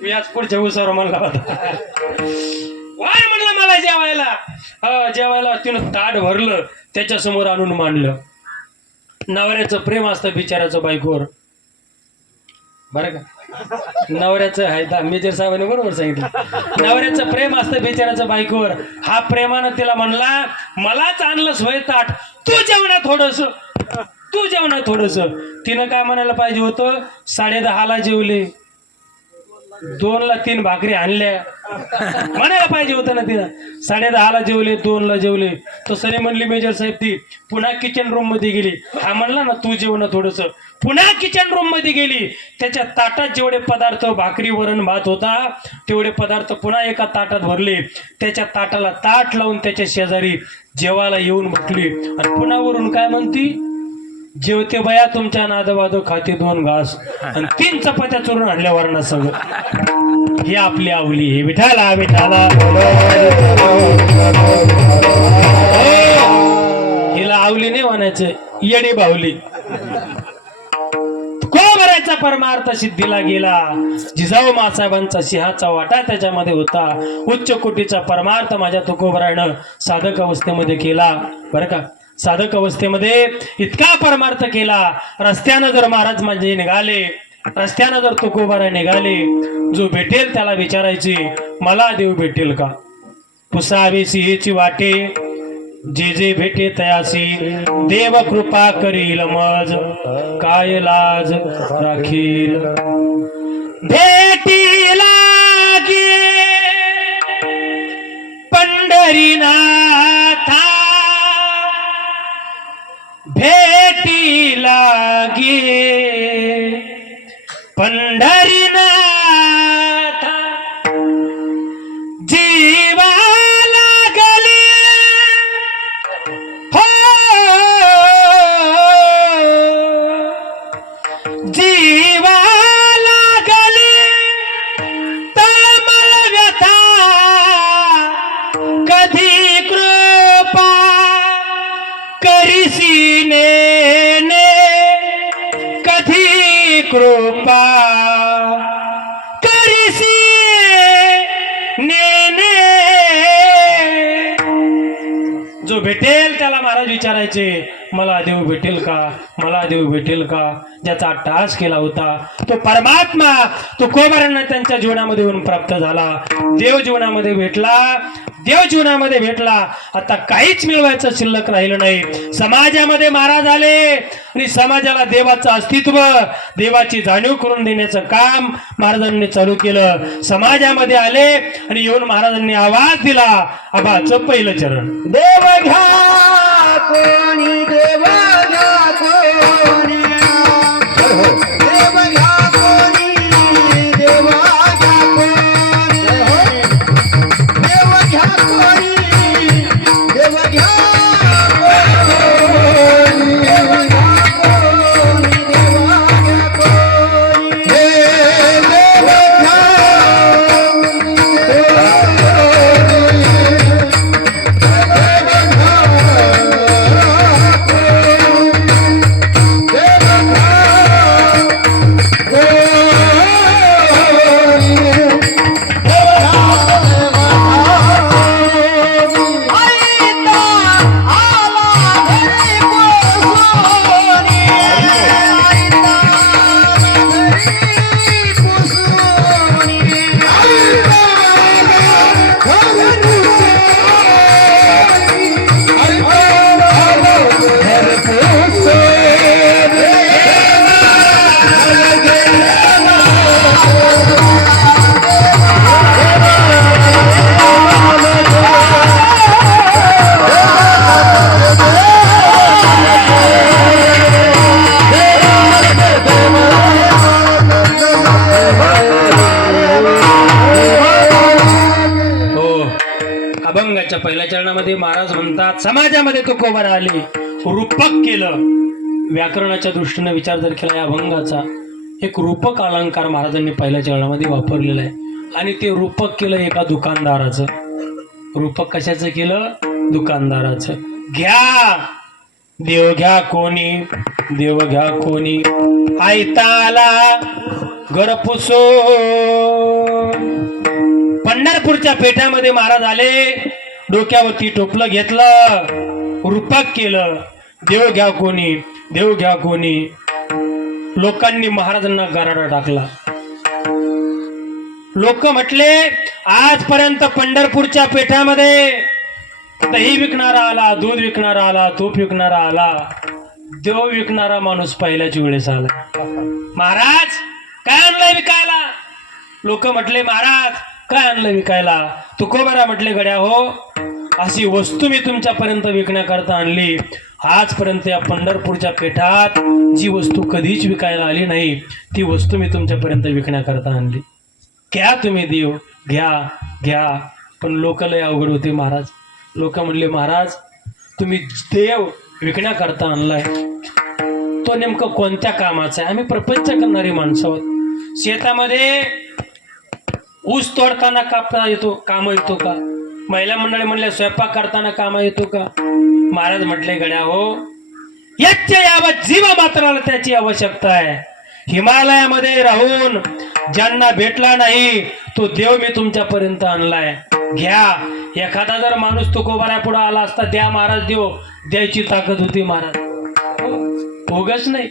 व्याज पुढच्या उसावर म्हणला होता. जेवायला तिनं ताट भरलं त्याच्या समोर आणून मांडलं. नवऱ्याचं प्रेम असतं बिचाऱ्याचं बायकोवर, बरं का. नवऱ्याचं आहे दा मेजर साहेबांनी बरोबर सांगितलं. नवऱ्याचं प्रेम असतं बिचाऱ्याचं बायकोवर. हा प्रेमानं तिला म्हणला, मलाच आणलंस होय ताट, तू जेवणा थोडस, तू जेवणा थोडस. तिनं काय म्हणायला पाहिजे होतं, 10:30ला जेवले, 2ला 3 भाकरी आणल्या म्हणायला पाहिजे होतं ना तिनं. 10:30ला जेवले, 2ला जेवले. तो सरी म्हणली मेजर साहेब ती पुन्हा किचन रूम मध्ये गेली. हा म्हणला ना तू जेवण थोडस, पुन्हा किचन रूम मध्ये गेली. त्याच्या ताटात जेवढे पदार्थ भाकरी वरण भात होता तेवढे पदार्थ पुन्हा एका ताटात भरले. त्याच्या ताटाला ताट लावून त्याच्या शेजारी जेवायला येऊन बसली आणि पुन्हा वरून काय म्हणती, जेवते बया तुमच्या नादवादो खाते 2 घास आणि 3 चपात्या चुरून आणल्या वरणा सगळं. ही आपली आवली हे विठाला विठाला. हिला आवली नाही म्हणायचं, येडी बावली. कोबराचा परमार्थ सिद्धीला गेला. जिजाऊ मासाहेबांचा सिंहाचा वाटा त्याच्यामध्ये होता. उच्च कोटीचा परमार्थ माझ्या तुकोबरानं साधक अवस्थेमध्ये केला, बरं का. साधक अवस्थेमध्ये इतका परमार्थ केला. रस्त्यानं जर महाराज म्हणजे निघाले, रस्त्यानं जर तुकोबरा निघाले, जो भेटेल त्याला विचारायचे मला देव भेटेल का. पुसावी सिंहेची वाटे, जे जे भेटे तयासी, देव कृपा करील मज, काय लाज राखील. भेटीला गे पंढरीनाथा, भेटीला गे पंढरीनाथा, जीवा लागले हो, जीवा लागले तळमळ व्यथा, कधी कृपा करीसी ने, कधी कृपा करीसी ने. जो भेटेल त्याला महाराज विचारायचे मला देव भेटेल का, मला देव भेटेल का. ज्याचा अट्टहास केला होता तो परमात्मा तुकोबारांना त्यांच्या जीवनामध्ये येऊन प्राप्त झाला. देव जीवनामध्ये भेटला, देव जीवनामध्ये भेटला. आता काहीच मिळवायचं शिल्लक राहिलं नाही. समाजामध्ये महाराज आले आणि समाजाला देवाचं अस्तित्व, देवाची जाणीव करून देण्याचं काम महाराजांनी चालू केलं. समाजामध्ये आले आणि येऊन महाराजांनी आवाज दिला, आबाचं पहिलं चरण. देव घ्या कोणी, देव घ्या कोणी, देव घ्या कोणी, देव घ्या कोणी, देव घ्या कोणी, देव घ्या कोणी, देव घ्या कोणी, देव घ्या कोणी, देव घ्या अभंगाच्या पहिल्या चरणामध्ये महाराज म्हणतात, समाजामध्ये तुकोबारा आले, रूपक केलं. व्याकरणाच्या दृष्टीने विचार जर केला या अभंगाचा, एक रूपक अलंकार महाराजांनी पहिल्या चरणामध्ये वापरलेला आहे. आणि ते रूपक केलं एका दुकानदाराचं. रूपक कशाचं केलं? दुकानदाराचं. घ्या देव घ्या कोणी, देव घ्या कोणी, आयताला घर पुसो. पंढरपूरच्या पेठामध्ये महाराज आले डोक्यावरती टोपलं घेतलं, रूपक केलं, देव घ्या कोणी, देव घ्या कोणी. लोकांनी महाराजांना गाराडा टाकला. लोक म्हटले आजपर्यंत पंढरपूरच्या पेठामध्ये दही विकणारा आला, दूध विकणारा आला, तूप विकणारा आला, देव विकणारा माणूस पहिल्याच वेळेस आला. महाराज काय आणलंय विकायला? लोक म्हटले महाराज काय आणलं विकायला? तुकोबारा म्हटले गड्या हो, अशी वस्तू मी तुमच्यापर्यंत विकण्याकरता आणली. आजपर्यंत या पंढरपूरच्या पेठात जी वस्तू कधीच विकायला आली नाही ती वस्तू मी तुमच्यापर्यंत विकण्याकरता आणली. घ्या तुम्ही देव, घ्या घ्या. पण लोक लय अवघड होते महाराज. लोक म्हणले महाराज तुम्ही देव विकण्याकरता आणलाय, तो नेमकं कोणत्या कामाचा आहे? आम्ही प्रपंच करणारी माणसं आहोत. शेतामध्ये ऊस तोडताना कापता येतो, काम येतो का? महिला मंडळी म्हणले स्वयंपाक करताना काम येतो का? महाराज म्हटले गड्या हो, याच्या यावत जीव मात्राला त्याची आवश्यकता आहे. हिमालयामध्ये राहून ज्यांना भेटला नाही तो देव मी तुमच्यापर्यंत आणलाय, घ्या. एखादा जर माणूस तुकोबारा पुढे आला असता, द्या महाराज देव, द्यायची ताकद होती महाराज, उगाच नाही.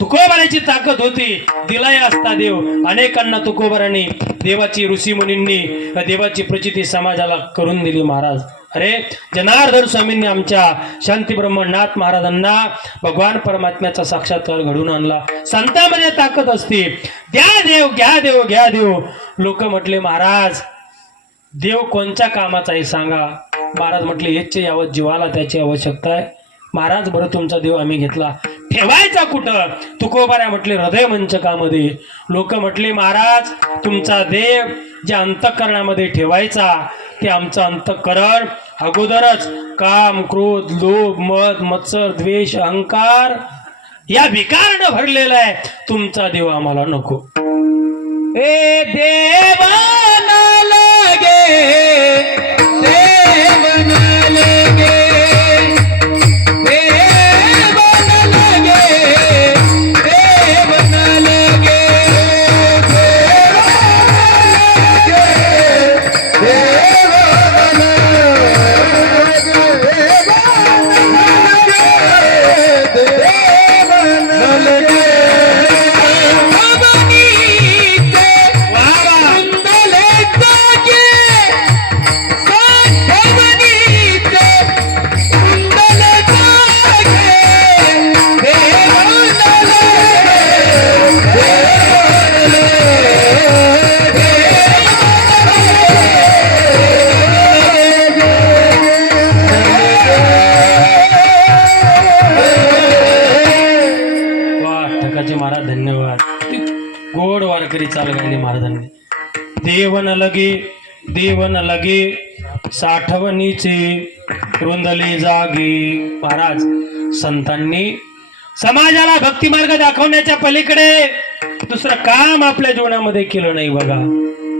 तुकोबाराची ताकद होती, दिलाय असता देव. अनेकांना तुकोबारांनी देवाची, ऋषी मुनींनी देवाची प्रचिती समाजाला करून दिली महाराज. अरे जनार्दन स्वामींनी आमच्या शांती ब्रह्मनाथ महाराजांना भगवान परमात्म्याचा साक्षात्कार घडून आणला. संतांमध्ये ताकद असते. द्या देव, घ्या देव, घ्या देव. लोक म्हटले महाराज देव कोणत्या कामाचा आहे सांगा? महाराज म्हटले हेच यावत जीवाला त्याची आवश्यकता आहे. महाराज बरं तुमचा देव आम्ही घेतला, ठेवायचा कुठं? तुकोबारा म्हटले हृदय मंचकामध्ये. लोक म्हटले महाराज तुमचा देव ज्या अंतःकरणामध्ये ठेवायचा ते आमचं अंतःकरण अगोदरच काम, क्रोध, लोभ, मद, मत्सर, द्वेष, अहंकार या विकारनं भरलेला आहे. तुमचा देव आम्हाला नको. हे देव न लगे, देव न लगे, देव न लगे, देव न लगे, देव न लगे, देव न लगे. महाराज धन्यवाद. गोड वारकरी चालू राहिले महाराजांनी. देवन लगे, देवन लगे, साठवणीचे रुंदले जागे. महाराज संतांनी समाजाला भक्ती मार्ग दाखवण्याच्या पलीकडे दुसरं काम आपल्या जीवनामध्ये केलं नाही. बघा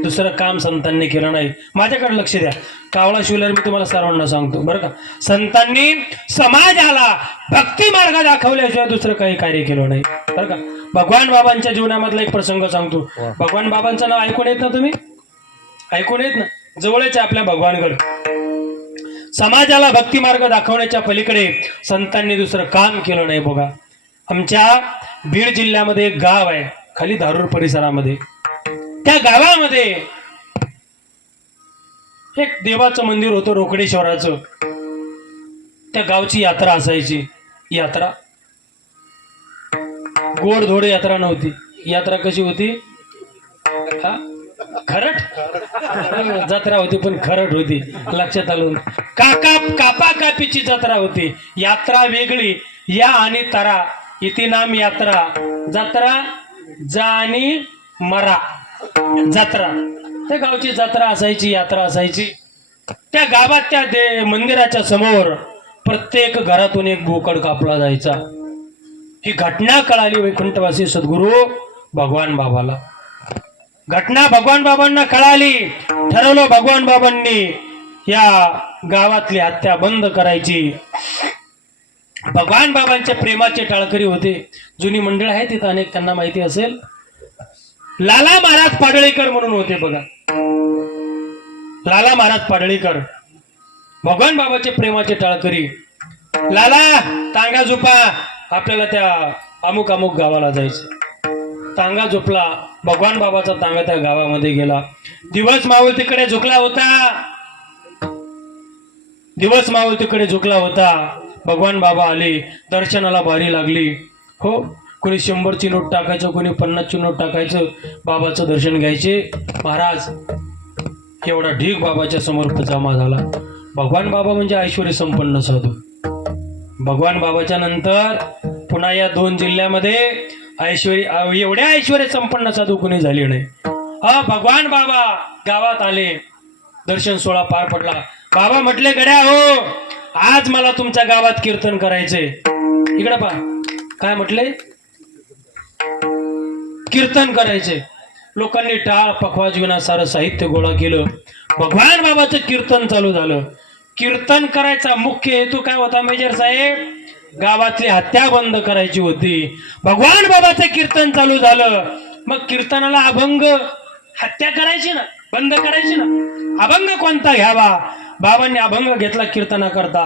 दुसरं काम संतांनी केलं नाही. माझ्याकडे लक्ष द्या. कावळा शिवल्यावर मी तुम्हाला सर्वांना सांगतो बरं का, संतांनी समाजाला भक्ती मार्ग दाखवल्याशिवाय दुसरं काही कार्य केलं नाही बरं का. भगवान बाबांच्या जीवनामधला एक प्रसंग सांगतो. भगवान बाबांचं नाव ऐकून येत ना तुम्ही? ऐकून येत ना? जवळच आपल्या भगवानगड. समाजाला भक्ती मार्ग दाखवण्याच्या पलीकडे संतांनी दुसरं काम केलं नाही. बघा आमच्या बीड जिल्ह्यामध्ये एक गाव आहे खाली धारूर परिसरामध्ये. त्या गावामध्ये एक देवाचं मंदिर होतं रोकडेश्वराचं. त्या गावची यात्रा असायची. यात्रा गोडधोड यात्रा नव्हती. यात्रा कशी होती? हा खरट जत्रा होती पण खरट होती. लक्षात आलं? कापा कापीची जत्रा होती. यात्रा वेगळी. या आणि तरा इथे नाम यात्रा. जत्रा जा आणि मरा जत्रा. त्या गावची जत्रा असायची, यात्रा असायची. त्या गावात त्या मंदिराच्या समोर प्रत्येक घरातून एक बोकड कापला जायचा. ही घटना कळाली वैकुंठवासी सद्गुरू भगवान बाबाला. घटना भगवान बाबांना कळाली. ठरवलं भगवान बाबांनी या गावातली हत्या बंद करायची. भगवान बाबांच्या प्रेमाचे टाळकरी होते. जुनी मंडळ आहे तिथं अनेक त्यांना माहिती असेल. लाला महाराज पाडळेकर म्हणून होते. बघा लाला महाराज पाडळीकर भगवान बाबाचे प्रेमाचे टाळकरी. लाला तांगा झोपा, आपल्याला त्या अमुक अमुक गावाला जायचं. तांगा झोपला. भगवान बाबाचा तांगा त्या गावामध्ये गेला. दिवस मावळ तिकडे झुकला होता. दिवस मावळ तिकडे झुकला होता. भगवान बाबा आले. दर्शनाला बारी लागली. हो, कोणी 100ची नोट टाकायचं, कोणी 50ची नोट टाकायचं, बाबाचं दर्शन घ्यायचे. महाराज एवढा ढीग बाबाच्या समोर जमा झाला. भगवान बाबा म्हणजे ऐश्वर्य संपन्न साधू. भगवान बाबाच्या नंतर पुन्हा या 2 जिल्ह्यामध्ये एवढ्या ऐश्वर्य संपन्न साधू कोणी झाले नाही. भगवान बाबा गावात आले. दर्शन सोहळा पार पडला. बाबा म्हटले, गड्या हो, आज मला तुमच्या गावात कीर्तन करायचंय. इकडे पहा काय म्हटले, कीर्तन करायचे. लोकांनी टाळ पखवाज विना सारं साहित्य गोळा केलं. भगवान बाबाचं कीर्तन चालू झालं. कीर्तन करायचा मुख्य हेतू काय होता मेजर साहेब? गावातली हत्या बंद करायची होती. भगवान बाबाचं कीर्तन चालू झालं. मग कीर्तनाला अभंग, हत्या करायची ना, बंद करायची ना. अभंग कोणता घ्यावा? बाबांनी अभंग घेतला कीर्तनाकरता.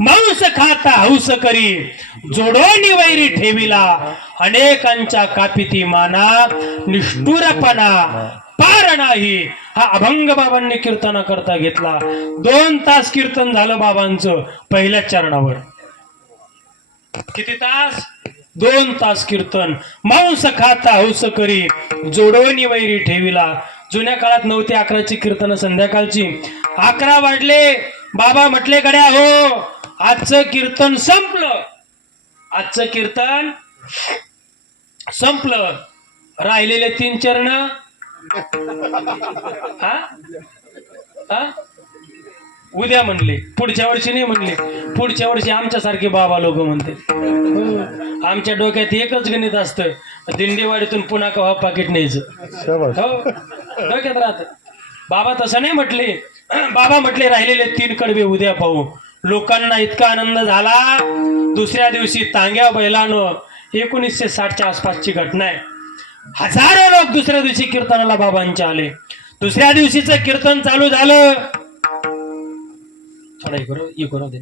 मांस खाता हौस करी, जोडोनी वैरी ठेविला, अनेकांच्या कापिती माना, निष्ठुरपणा पार नाही. हा अभंग बाबांनी कीर्तनाकरता घेतला. 2 तास कीर्तन झालं बाबांचं पहिल्याच चरणावर. किती तास? 2 तास कीर्तन. मांस खाता हौस करी, जोडोनी वैरी ठेविला. जुन्या काळात 9 ते 11ची कीर्तन संध्याकाळची. 11 वाजले. बाबा म्हटले, गड्या हो, आजचं कीर्तन संपलं. आजचं कीर्तन संपलं. राहिलेले 3 चरण उद्या म्हणले, पुढच्या वर्षी नाही म्हणले. पुढच्या वर्षी आमच्यासारखे बाबा लोक म्हणते. आमच्या डोक्यात एकच गणित असतं, दिंडीवाडीतून पुन्हा कवा पाकिट न्यायचं. हो, डोक्यात राहत. बाबा तसं नाही म्हटले. बाबा म्हटले, राहिलेले 3 कडवे उद्या पाहू. लोकांना इतका आनंद झाला. दुसऱ्या दिवशी तांग्या बैलानं, 1960च्या आसपासची घटना आहे. हजारो लोक दुसऱ्या दिवशी कीर्तनाला बाबांचे आले. दुसऱ्या दिवशीचं कीर्तन चालू झालं. थोडा दे.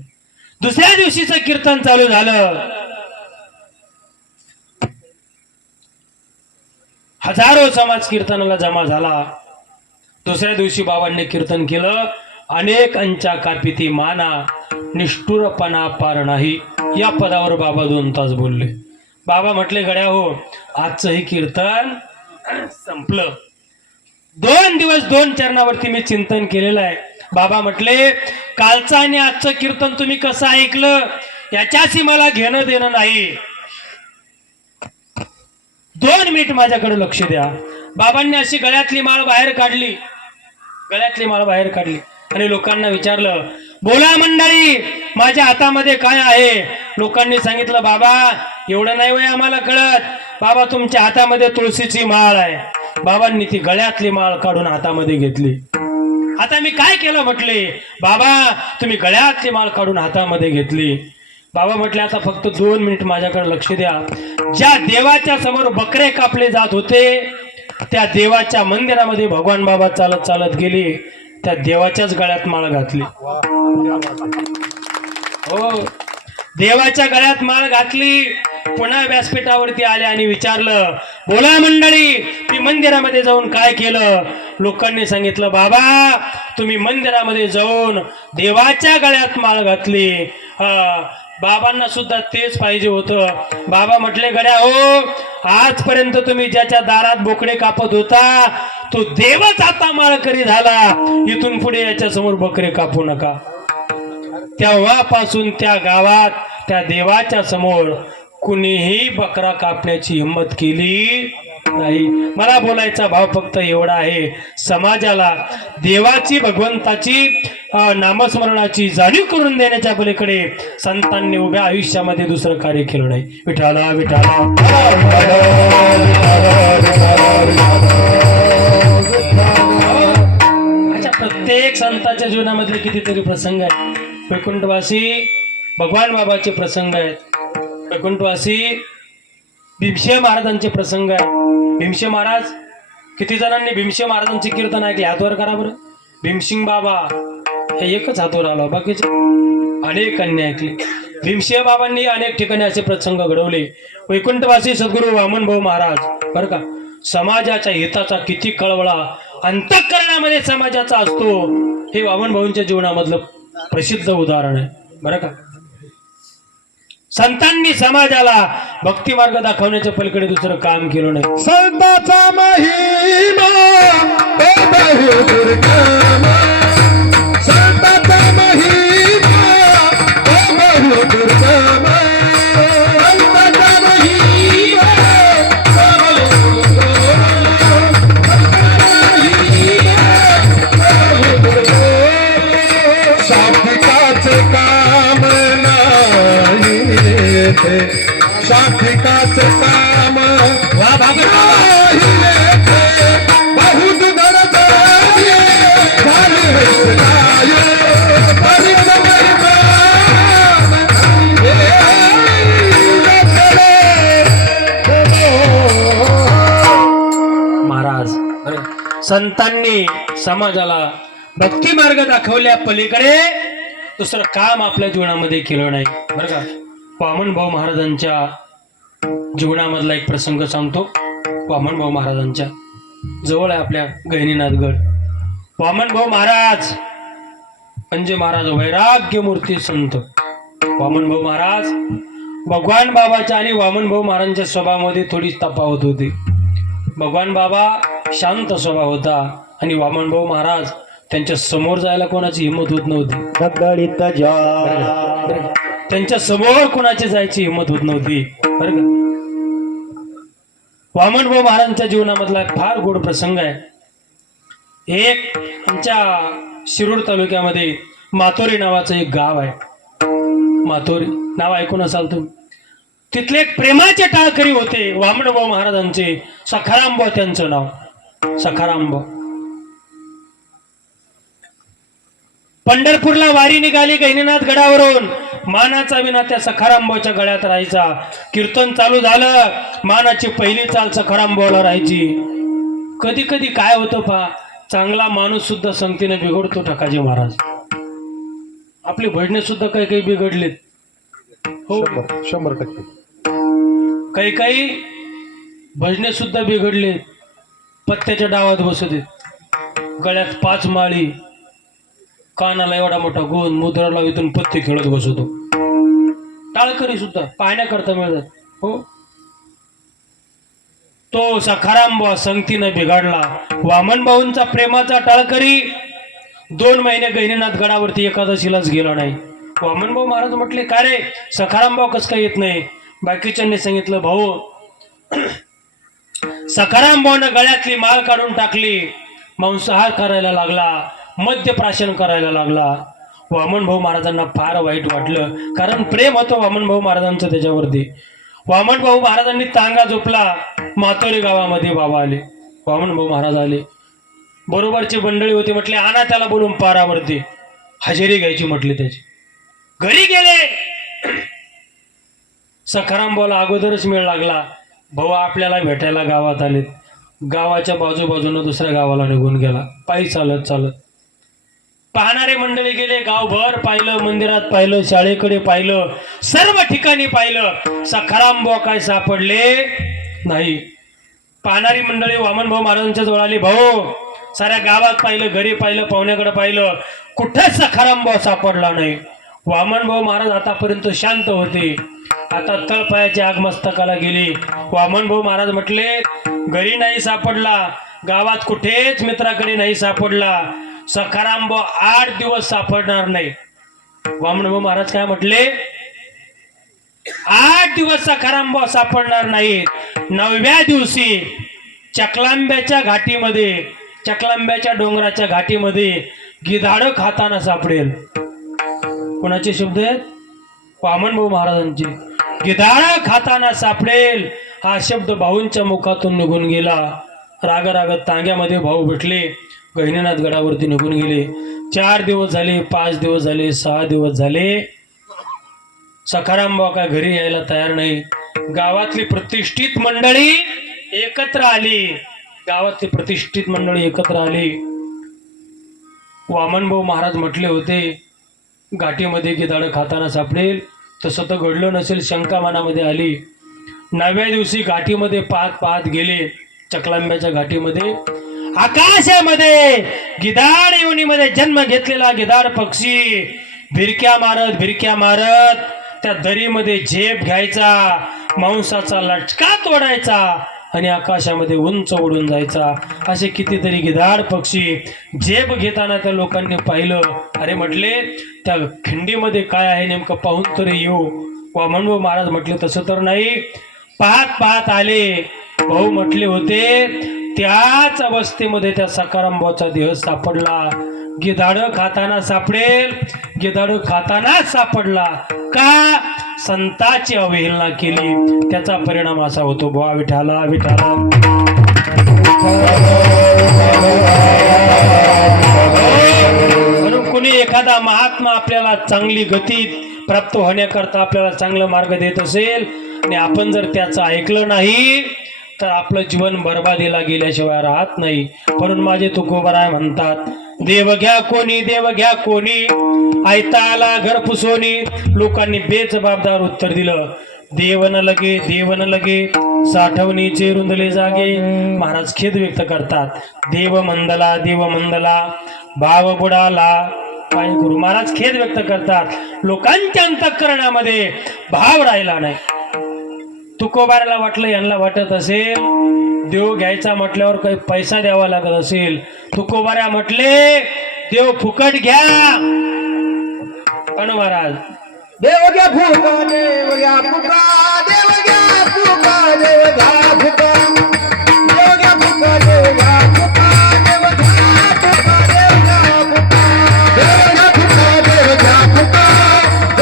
दुसऱ्या दिवशीचं कीर्तन चालू झालं. हजारो समाज कीर्तनाला जमा झाला. दुसऱ्या दिवशी बाबांनी कीर्तन केलं. अनेकांच्या कापिती माना, निष्ठुरपणा पार नाही. या पदावर बाबा 2 तास बोलले. बाबा म्हटले, गड्या हो, आजचं हे कीर्तन संपलं. 2 दिवस 2 चरणावरती मी चिंतन केलेलं आहे. बाबा म्हटले, कालचं आणि आजचं कीर्तन तुम्ही कसं ऐकलं याच्याशी मला घेणं देणं नाही. 2 मिनिट माझ्याकडे लक्ष द्या. बाबांनी अशी गळ्यातली माळ बाहेर काढली. गळ्यातली माळ बाहेर काढली आणि लोकांना विचारलं, बोला मंडळी, माझ्या हातामध्ये काय आहे? लोकांनी सांगितलं, बाबा एवढं नाही वय आम्हाला कळत. बाबा तुमच्या हातामध्ये तुळशीची माळ आहे. बाबांनी ती गळ्यातली माळ काढून हातामध्ये घेतली. आता मी काय केलं म्हटले. बाबा तुम्ही गळ्यातली माळ काढून हातामध्ये घेतली. बाबा म्हटले, आता फक्त 2 मिनिट माझ्याकडे लक्ष द्या. ज्या देवाच्या समोर बकरे कापले जात होते, त्या देवाच्या मंदिरामध्ये भगवान बाबा चालत चालत गेले. त्या देवाच्याच गळ्यात माळ घातली. हो, देवाच्या गळ्यात माळ घातली. पुन्हा व्यासपीठावरती आले आणि विचारलं, बोला मंडळी, मी मंदिरामध्ये जाऊन काय केलं? लोकांनी सांगितलं, बाबा तुम्ही मंदिरामध्ये जाऊन देवाच्या गळ्यात माळ घातली. बाबांना सुद्धा तेच पाहिजे होतं. बाबा म्हटले, गड्या हो, आजपर्यंत तुम्ही ज्याच्या दारात बोकडे कापत होता तो देवच आता माळकरी झाला. इथून पुढे याच्या समोर बकरे कापू नका. तेव्हापासून त्या गावात त्या देवाच्या समोर कुणीही बकरा कापण्याची हिंमत केली नाही. मला बोलायचा भाव फक्त एवढा आहे, समाजाला देवाची, भगवंताची, नामस्मरणाची जाणीव करून देण्याच्या पलीकडे संतांनी उभ्या आयुष्यामध्ये दुसरं कार्य केलं नाही. विठाला विठाला. अच्छा, प्रत्येक संतांच्या जीवनामधले कितीतरी प्रसंग आहेत. वैकुंठवासी भगवान बाबाचे प्रसंग आहेत. वैकुंठवासी भीमसेन महाराजांचे प्रसंग आहेत. भीमसेन महाराज, किती जणांनी भीमसेन महाराजांचे कीर्तन ऐकले? हातवर करा बरं. भीमसिंग बाबा हे एकच हातवर आला, बाकीचे अनेक कन्या ऐकले. भीमसिंह बाबांनी अनेक ठिकाणी असे प्रसंग घडवले. वैकुंठवासी सद्गुरू वामन भाऊ महाराज बरं का, समाजाच्या हिताचा किती कळवळा अंतःकरणामध्ये समाजाचा असतो, हे वामन भाऊंच्या जीवनामधलं प्रसिद्ध उदाहरण आहे बरं का. संतांनी समाजाला भक्ती मार्ग दाखवण्याच्या पलीकडे दुसरं काम केलं नाही. संताचा महिमा तो बहु दुर्गम, संताचा महिमा तो बहु दुर्गम, संताचा महिमा तो बहु दुर्गम. शाब्दिकाचे काम नाही येथे, शाब्दिकाचे काम वा भागवत नाही येथे, बहुत धडक झाली हसनाय, हरित महिमा महाराज बरं का, संतांनी समाजाला भक्ती मार्ग दाखवल्या पलीकडे दुसरं काम आपल्या जीवनामध्ये केलं नाही बरं का. वामन भाऊ महाराजांच्या जीवनामधला एक प्रसंग सांगतो. वामन भाऊ महाराजांच्या जवळ आहे आपल्या गहिनीनाथगड. वामन भाऊ महाराज म्हणजे महाराज वैराग्य मूर्ती संत वामन भाऊ महाराज. भगवान बाबाच्या आणि वामन भाऊ महाराजांच्या स्वभावामध्ये थोडी तफावत होती. भगवान बाबा शांत स्वभाव होता आणि वामन भाऊ महाराज त्यांच्या समोर जायला कोणाची हिंमत होत नव्हती. त्यांच्या समोर कोणाची जायची हिंमत होत नव्हती बरं का. वामन भाऊ महाराजांच्या जीवनामधला एक फार गोड प्रसंग आहे. एक आमच्या शिरूर तालुक्यामध्ये मातोरी नावाचं एक गाव आहे. मातोरी नाव ऐकून असाल तुम्ही. तिथले एक प्रेमाचे टाळकरी होते वामन भाऊ महाराजांचे. सखारामभाऊ त्यांचं नाव, सखारामभाऊ. पंढरपूरला वारी निघाली गहिनीनाथ गडावरून. मानाचा विना त्या सखारामभाऊच्या गळ्यात राहायचा. कीर्तन चालू झालं, मानाची पहिली चाल सखारामभाऊला राहायची. कधी कधी काय होतं पहा, चांगला माणूस सुद्धा संगतीने बिघडतो ठकाजी महाराज. आपली भजने सुद्धा काही काही बिघडलेत हो, 100% काही काही भजने सुद्धा बिघडलेत. पत्त्याच्या डावात बसत आहेत, गळ्यात 5 माळी, कानाला एवढा मोठा गोंद, मुद्राला इथून पत्ते खेळत बसतो. टाळकरी सुद्धा पाहण्याकरता मिळतात हो. तो सखारामभाऊ संगतीनं बिघडला. वामन भाऊंचा प्रेमाचा टाळकरी 2 महिने गहिनीनाथ गडावरती एकादशीलाच गेला नाही. वामन भाऊ महाराज म्हटले, का रे सखारामभाऊ कसं काय येत नाही? बाकीच्यांनी सांगितलं, भाऊ सखारामभाऊनं गळ्यातली माळ काढून टाकली, मांसाहार करायला लागला, मद्यप्राशन करायला लागला. वामन भाऊ महाराजांना फार वाईट वाटलं, कारण प्रेम होतं वामन भाऊ महाराजांचं त्याच्यावरती. वामन भाऊ महाराजांनी तांगा झोपला. मातोरी गावामध्ये बाबा आले, वामन भाऊ महाराज आले, बरोबरची मंडळी होती. म्हटले, आणा त्याला बोलून पारावरती, हजेरी घ्यायची म्हटली त्याची. घरी गेले. सखारामभाऊला अगोदरच मेळ लागला, भाऊ आपल्याला भेटायला गावात आलेत. गावाच्या बाजूबाजूनं दुसऱ्या गावाला निघून गेला, पायी चालत चालत. पाहणारे मंडळी गेले, गावभर पाहिलं, मंदिरात पाहिलं, शाळेकडे पाहिलं, सर्व ठिकाणी पाहिलं. सखारामभाऊ काय सापडले नाही. पाहणारी मंडळी वामन भाऊ महाराजांच्या जवळ आली. भाऊ साऱ्या गावात पाहिलं, घरी पाहिलं, पाहुण्याकडे पाहिलं, कुठेच सखारामभाऊ सापडला नाही. वामन भाऊ महाराज आतापर्यंत शांत होते, आता तळपायाची आग मस्तकाला गेली. वामन भाऊ महाराज म्हटले, घरी नाही सापडला, गावात कुठेच मित्राकडे नाही सापडला, सखारामभाऊ 8 दिवस सापडणार नाही. वामन भाऊ महाराज काय म्हटले, 8 दिवस सखारामभाऊ सापडणार नाहीत. 9व्या दिवशी चकलांब्याच्या घाटीमध्ये, चकलांब्याच्या डोंगराच्या घाटीमध्ये गिधाडं खाताना सापडेल. कोणाचे शब्द आहेत? वामन भाऊ महाराजांचे. गिधाडं खाताना सापडेल हा शब्द भाऊंच्या मुखातून निघून गेला. राग रागत तांग्यामध्ये भाऊ भेटले, गहिनीनाथ गडावरती निघून गेले. 4 दिवस झाले, 5 दिवस झाले, 6 दिवस झाले, सखारामभाऊ काय घरी यायला तयार नाही. गावातली प्रतिष्ठित मंडळी एकत्र आली, गावातली प्रतिष्ठित मंडळी एकत्र आली. वामनभाऊ महाराज म्हटले होते घाटीमध्ये गिधाडं खाताना सापडेल, तसं तर घडलं नसेल, शंका मनामध्ये आली. 9व्या दिवशी घाटीमध्ये पाहत पाहत गेले, चकलांब्याच्या घाटीमध्ये आकाशामध्ये गिधाड योनीमध्ये जन्म घेतलेला गिधाड पक्षी भिरक्या मारत त्या दरीमध्ये झेप घ्यायचा, मांसाचा लटका तोडायचा आणि आकाशामध्ये उंच उडून जायचा. असे कितीतरी गिधाड पक्षी झेप घेताना त्या लोकांनी पाहिलं. अरे म्हटले त्या खिंडीमध्ये काय आहे नेमकं पाहून तरी येऊ. वामनभाऊ महाराज म्हटले तसं तर नाही. पाहत पाहत आले. भाऊ म्हटले होते त्याच अवस्थेमध्ये त्या सकारामभाऊचा देह सापडला. गिधाडं खाताना सापडेल, गिधाडं खातानाच सापडला. का? संताची अवहेलना केली, त्याचा परिणाम असा होतो. बुवा विठाला विठाला. म्हणून कुणी एखादा महात्मा आपल्याला चांगली गती प्राप्त होण्याकरता आपल्याला चांगला मार्ग देत असेल आणि आपण जर त्याचं ऐकलं नाही तर आपलं जीवन बर्बादीला गेल्याशिवाय राहत नाही. म्हणून माझे तुकोबराय म्हणतात, देव घ्या कोणी आयताला घर पुसोनी. लोकांनी बेजबाबदार उत्तर दिलं, देव न लगे साठवणीचे रुंदले जागे. महाराज खेद व्यक्त करतात, देव मंदला भाव बुडाला. काय करू? महाराज खेद व्यक्त करतात, लोकांच्या अंतःकरणामध्ये भाव राहिला नाही. तुकोबाराला वाटलं यांना वाटत असेल देव घ्यायचा म्हटल्यावर काही पैसा द्यावा लागत असेल. तुकोबारा म्हटले देव फुकट घ्या. पण महाराज देव घ्या फुका, देव घ्या फुका, देव घ्या फुका, देव घ्या फुका, देव घ्या फुका, देव घ्या फुका, देव घ्या फुका, देव घ्या फुका, देव घ्या फुका, देव घ्या फुका, देव घ्या फुका, देव घ्या फुका, देव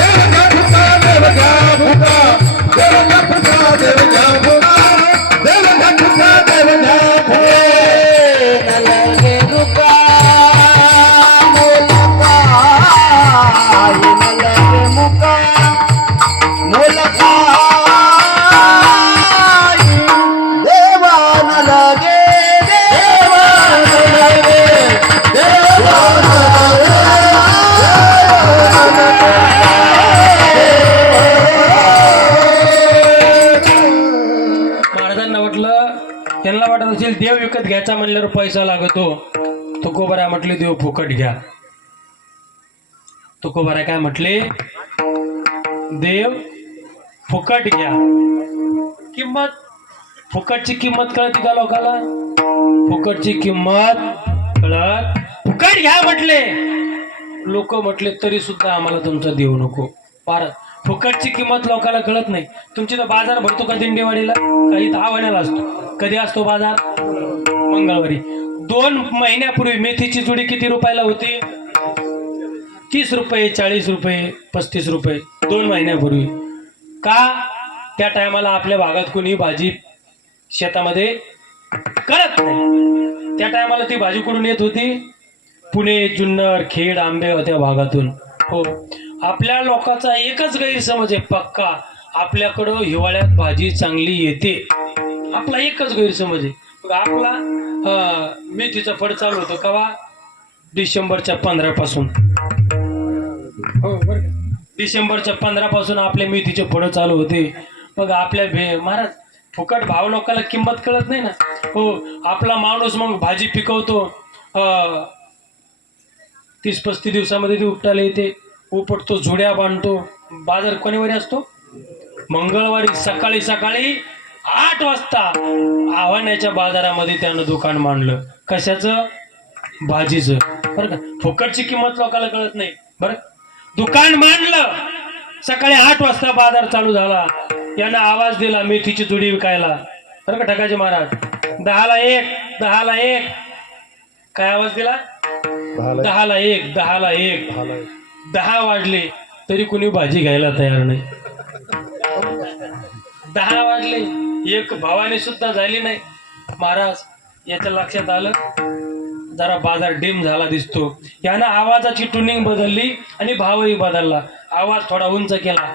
घ्या फुका, देव घ्या फुका, देव घ्या फुका, देव घ्या फुका. नलगे रुका मुका देवान लगे महाराजांना वाटलं त्यांना वाटत असेल देव विकत घ्यायचा म्हणल्यावर पैसा लागतो. तुकोबारा म्हटले देव फुकट घ्या. तुकोबारा काय म्हटले, देव फुकट घ्या. किंमत, फुकटची किंमत कळते का लोकाला? फुकटची किंमत कळत, फुकट घ्या म्हटले. लोक म्हटले तरी सुद्धा आम्हाला तुमचा देव नको. फारच फुकटची किंमत लोकांना कळत नाही. तुमची तर बाजार भरतो का दिंडेवाडीला? काही 10 वाण्याला असतो. कधी असतो बाजार? मंगळवारी. 2 महिन्यापूर्वी मेथीची जुडी किती रुपयाला होती? 30 रुपये, 40 रुपये, 35 रुपये. 2 महिन्यापूर्वी. का? त्या टायमाला आपल्या भागात कोणी भाजी शेतामध्ये करत नाही. त्या टायमाला ती भाजी कुठून येत होती? पुणे, जुन्नर, खेड, आंबे होत्या भागातून. हो, आपल्या लोकांचा एकच गैरसमज आहे पक्का, आपल्याकडं हिवाळ्यात भाजी चांगली येते. आपला एकच गैरसमज आहे. आपला मेथीचं फळ चालू होतं कवा? डिसेंबरच्या 15 पासून. हो बरं का? डिसेंबरच्या 15 पासून आपल्या मेथीचे फळं चालू होते. मग आपल्या महाराज फुकट भाव लोकांना किंमत कळत नाही ना. हो, आपला माणूस मग भाजी पिकवतो, 30-35 दिवसामध्ये ती उपटायला येते. उपटतो, जुड्या बांधतो. बाजार कोणीवारी असतो? मंगळवारी. सकाळी 8 वाजता आव्हानाच्या बाजारामध्ये त्यानं दुकान मांडलं. कशाचं? भाजीचं. बरं का? फुकटची किंमत लोकांना कळत नाही. बरं, दुकान मांडलं, सकाळी 8 वाजता बाजार चालू झाला. यानं आवाज दिला मेथीची जुडी विकायला. बरं का ठकाजी महाराज? 10ला 1. काय आवाज दिला? 10ला 1. 10 वाजले तरी कुणी भाजी घ्यायला तयार नाही. 10 वाजले, एक भावाने सुद्धा झाली नाही. महाराज याच्या लक्षात आलं जरा बाजार डिम झाला दिसतो. यानं आवाजाची ट्युनिंग बदलली आणि भावही बदलला. आवाज थोडा उंच केला.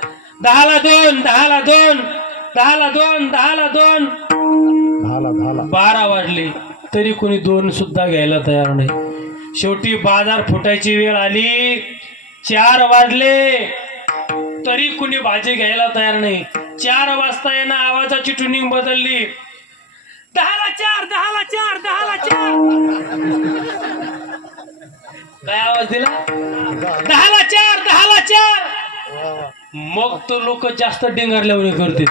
10ला 2. 12 वाजले तरी कोणी 2 सुद्धा घ्यायला तयार नाही. शेवटी बाजार फुटायची वेळ आली. 4 वाजले तरी कुणी भाजी घ्यायला तयार नाही. 4 वाजता येणं आवाजाची ट्युनिंग बदलली. 10ला 4, 10ला 4, 10ला 4. काय आवाज दिला? 10ला 4, 10ला 4. मग तो लोक जास्त डिंगारल्यावर करते.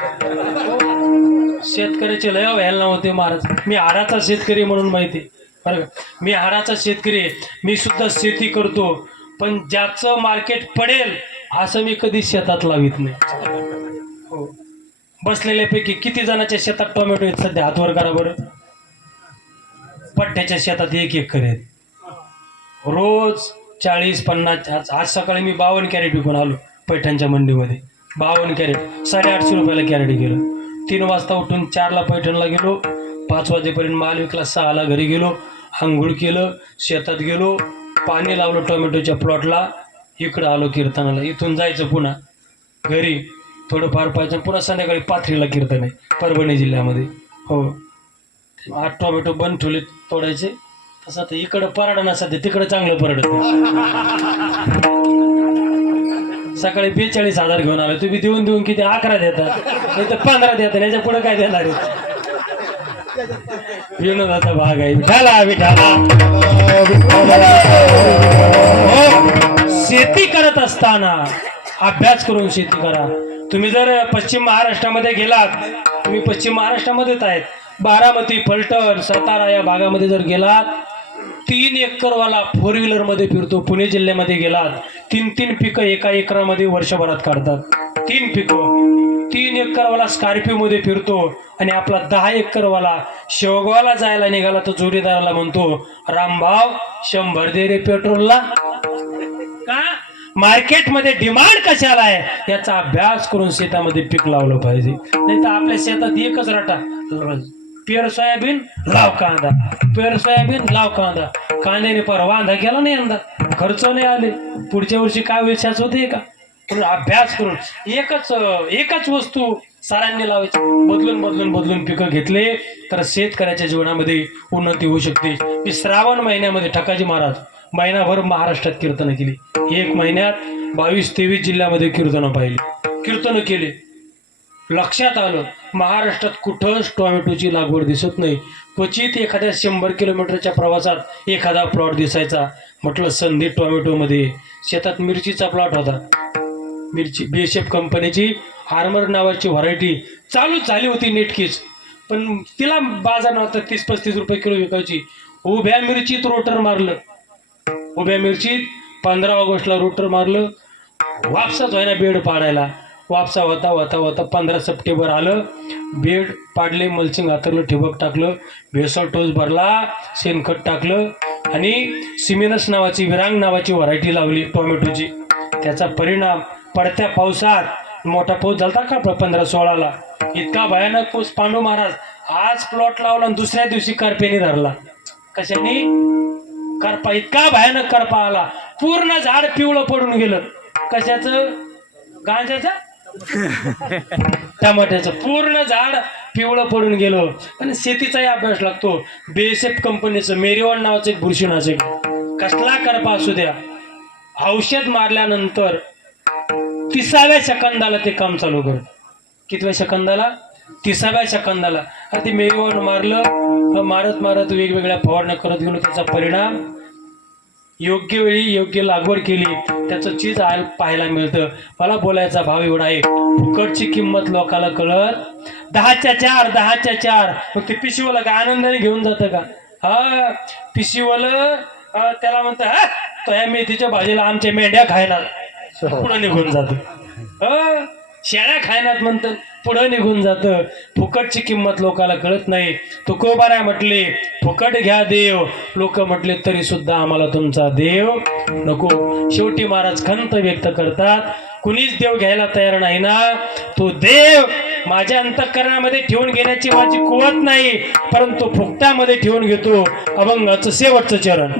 शेतकऱ्याचे लय व्हायला नव्हते महाराज. मी हाडाचा शेतकरी म्हणून माहिती बरं का. मी हाडाचा शेतकरी आहे. मी सुद्धा शेती करतो, पण ज्याचं मार्केट पडेल असं मी कधी शेतात लावित नाही. हो. बसलेल्यापैकी किती जणांच्या शेतात टोमॅटो आहेत सध्या? हातवर करा बरं. पट्ट्याच्या शेतात 1 एकर आहेत. रोज 40-50. आज सकाळी मी 52 कॅरेट विकून आलो पैठणच्या मंडीमध्ये. 52 कॅरेट 850 रुपयाला कॅरेट गेलं. 3 वाजता उठून 4ला पैठणला गेलो. 5 वाजेपर्यंत माल विकला. 6ला घरी गेलो. आंघोळ केलं. शेतात गेलो. पाणी लावलं टोमॅटोच्या प्लॉटला. इकडं आलो कीर्तनाला. इथून जायचं पुन्हा घरी. थोडंफार पाहिजे. पुन्हा संध्याकाळी पाथरीला कीर्तन आहे परभणी जिल्ह्यामध्ये. हो. 8 टोमॅटो बंद ठेवले तोडायचे. तसं तर इकडं परडा ना सध्या, तिकडं चांगलं परडत. सकाळी 42,000 घेऊन आलो. तुम्ही देऊन देऊन किती 11 देतात, नाही तर 15 देतात. याच्या पुढे काय देणार आहे? विनोदाचा भाग आहे. विठाला विठाला. शेती करत असताना अभ्यास करून शेती करा. तुम्ही जर पश्चिम महाराष्ट्रामध्ये गेलात, तुम्ही पश्चिम महाराष्ट्रामध्येच आहेत, बारामती, फलटण, सातारा या भागामध्ये जर गेलात, 3 एकरवाला 4 व्हीलरमध्ये फिरतो. पुणे जिल्ह्यामध्ये गेलात 3 पिकं एका एकरामध्ये वर्षभरात काढतात. 3 पिकं. 3 एकरवाला स्कॉर्पिओमध्ये फिरतो आणि आपला 10 एकरवाला शेवगावला जायला निघाला तर जोडीदाराला म्हणतो, रामभाव 100 दे रे पेट्रोलला. का? मार्केटमध्ये डिमांड कशाला आहे याचा अभ्यास करून शेतामध्ये पीक लावलं पाहिजे. नाही तर आपल्या शेतात एकच रटा, पेर सोयाबीन लाव कांदा, पेर सोयाबीन लाव कांदा. कांद्याने पर वांदा केला नाही यंदा, खर्च नाही आले. पुढच्या वर्षी काय होईल शाच होते का? म्हणून अभ्यास करून एकच वस्तू सरांनी लावायची. बदलून पिकं घेतले तर शेतकऱ्याच्या जीवनामध्ये उन्नती होऊ शकते. मी श्रावण महिन्यामध्ये ठकाजी महाराज महिनाभर महाराष्ट्रात कीर्तनं केली. 1 महिन्यात 22-23 जिल्ह्यामध्ये कीर्तनं केले. लक्षात आलं महाराष्ट्रात कुठंच टोमॅटोची लागवड दिसत नाही. क्वचित एखाद्या 100 किलोमीटरच्या प्रवासात एखादा प्लॉट दिसायचा. म्हटलं संधी टोमॅटोमध्ये. शेतात मिरचीचा प्लॉट होता. मिरची BSF कंपनीची आर्मर नावाची व्हरायटी चालू झाली होती नेटकीच, पण तिला बाजार नव्हता. 30-35 रुपये किलो विकायची. उभ्या मिरचीत रोटर मारलं. उभ्या मिरचीत 15 ऑगस्टला रोटर मारलं. वापसाच व्हायना बेड पाडायला. वापसा होता 15 सप्टेंबर आलं. बेड पाडले, मल्चिंग हातरलं, ठिबक टाकलं, भेसळ टोस भरला, शेणखत टाकलं आणि सिमिनस नावाची, विरांग नावाची व्हरायटी लावली टोमॅटोची. त्याचा परिणाम पडत्या पावसात, मोठा पाऊस झाला का 15-16ला, इतका भयानक पाऊस. पांडू महाराज आज प्लॉट लावला आणि दुसऱ्या दिवशी करपेने धरला. कशाने? करपा. इतका भयानक करपा आला. पूर्ण झाड पिवळं पडून गेलं. कशाचं? गांजाचं? टमाट्याचं. पूर्ण झाड पिवळं पडून गेलं. आणि शेतीचाही अभ्यास लागतो. BSF कंपनीचं मेरीवन नावाचं एक बुरशीनाशक, कसला करपा असू द्या, औषध मारल्यानंतर 30व्या सेकंदाला ते काम चालू करत. कितव्या सेकंदाला? 30व्या सेकंदाला. ते मेरीवन मारलं. मारत वेगवेगळ्या फवारण्या करत गेलो. त्याचा परिणाम योग्य वेळी योग्य लागवड केली त्याचं चीज पाहायला मिळतं. मला बोलायचा भाव एवढा आहे, फुकटची किंमत लोकाला कळत. 10च्या 4. मग ते पिशवीवाला का आनंदाने घेऊन जातं का? हा, पिशवीवालं त्याला म्हणतं, हा तो या मेथीच्या भाजीला आमच्या मेंढ्या खायनात, पुढं निघून जातं. शेळ्या खायनात म्हणतं, पुढं निघून जातं. फुकटची किंमत लोकाला कळत नाही. तुकोबाराय म्हटले, फुकट घ्या देव. लोक म्हटले तरी सुद्धा आम्हाला तुमचा देव नको. शेवटी महाराज खंत व्यक्त करतात, कुणीच देव घ्यायला तयार नाही ना. तो देव माझ्या अंतःकरणामध्ये ठेवून घेण्याची माझी कुवत नाही, परंतु फुकटामध्ये ठेवून घेतो. अभंगाचं शेवटचं चरण.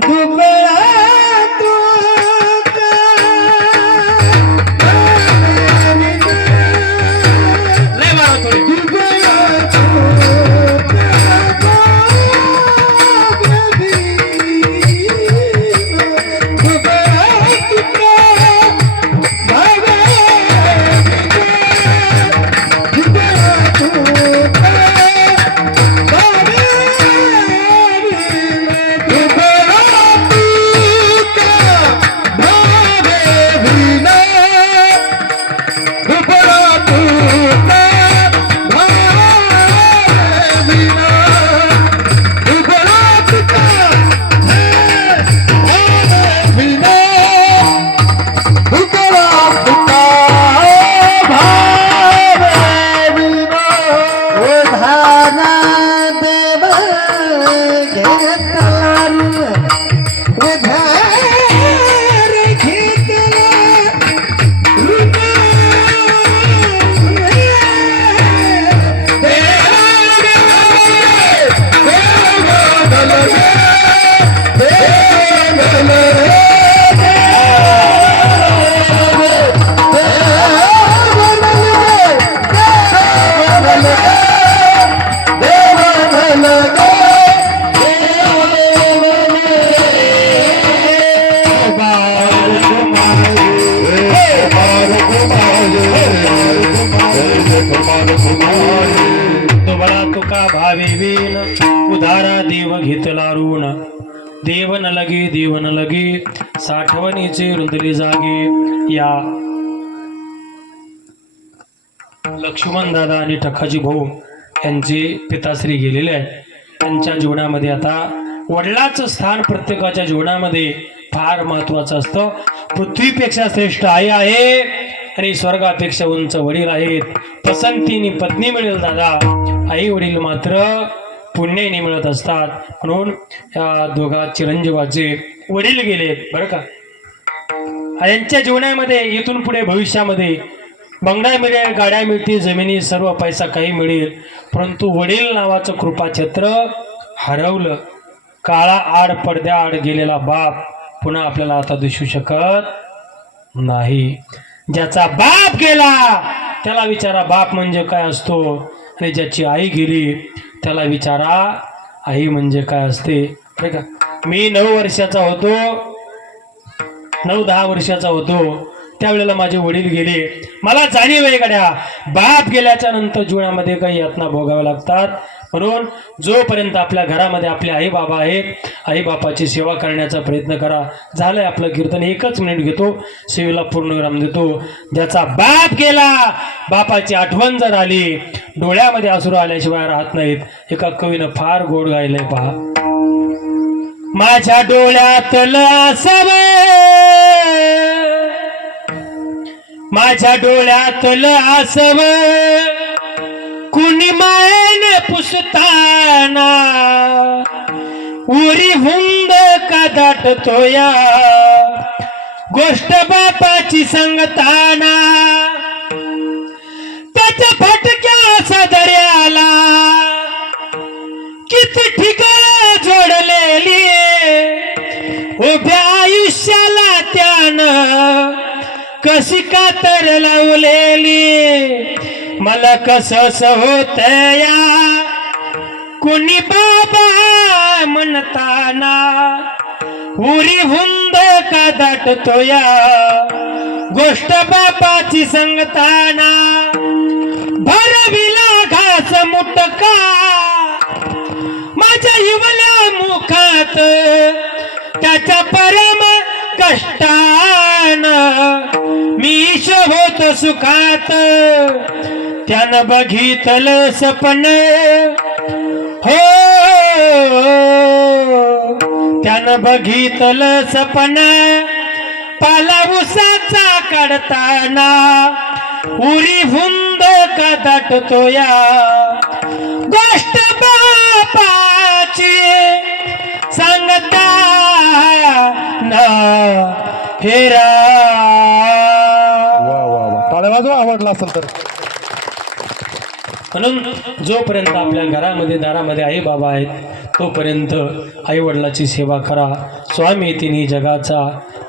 भावे वेन उधारा देव घेतला ऋण देव न लगे साठवणीचे रुंदले जागे. या लक्ष्मण दादा आणि ठकाजी भाऊ यांचे पिताश्री गेलेले आहे. त्यांच्या जीवनामध्ये आता वडिलाचं स्थान प्रत्येकाच्या जीवनामध्ये फार महत्वाचं असतं. पृथ्वीपेक्षा श्रेष्ठ आई आहे आणि स्वर्गापेक्षा उंच वडील आहेत. पसंतीने पत्नी मिळेल दादा, आई वडील मात्र पुण्याने मिळत असतात. म्हणून या दोघा चिरंजीवाचे वडील गेले बरं का. यांच्या जीवनामध्ये इथून पुढे भविष्यामध्ये बंगला मिळेल, गाड्या मिळतील, जमिनी, सर्व पैसा काही मिळेल, परंतु वडील नावाचं कृपाछत्र हरवलं. काळा आड पडद्या आड गेलेला बाप पुन्हा आपल्याला आता दिसू शकत नाही. ज्याचा बाप गेला त्याला विचारा बाप म्हणजे काय असतो, आणि ज्याची आई गेली त्याला विचारा आई म्हणजे काय असते. नाही का. मी 9 वर्षाचा होतो, 9-10 वर्षाचा होतो त्यावेळेला माझे वडील गेले. मला जाणीव आहे गड्या, बाप गेल्याच्या नंतर जीवनामध्ये काही यातना भोगाव्या लागतात. म्हणून जोपर्यंत आपल्या घरामध्ये आपले आई बाबा आहेत, आई बापाची सेवा करण्याचा प्रयत्न करा. झालंय आपलं कीर्तन, 1 मिनिट घेतो, सेवेला पूर्ण विराम देतो. ज्याचा बाप गेला, बापाची आठवण जर आली, डोळ्यामध्ये अश्रू आल्याशिवाय राहत नाहीत. एका कवीनं फार गोड गायलंय पहा. माझ्या डोळ्यातलं असावं, माझ्या डोळ्यातलं असावं, कुणी मायेने पुसताना, उरी हुंद का दाटतो या, गोष्ट बापाची सांगताना, त्याच्या फटक्या सदर्याला किती ठिकाण जोडलेली, उभ्या आयुष्याला त्यानं कशी कातर लावलेली. मला कसं होत या कुणी बाबा म्हणताना, उरी हुंद का दाटतो या, गोष्ट बापाची सांगताना, भरविला घास मुटका माझ्या इवल्या मुखात, त्याच्या परम कष्टान मी होत सुखात. त्यानं बघितलं सपन हो, त्यानं बघितलं सपन, पाला उसाचा काढताना, उरी हुंद का दाटतो या, गोष्ट बापाची सांगता ना हेरा. वा वा वा, टाळ्या वाजवा आवडला असेल तर. म्हणून जोपर्यंत आपल्या घरामध्ये दारामध्ये आई बाबा आहेत तोपर्यंत आई वडिलाची सेवा करा. स्वामी तिन्ही जगाचा,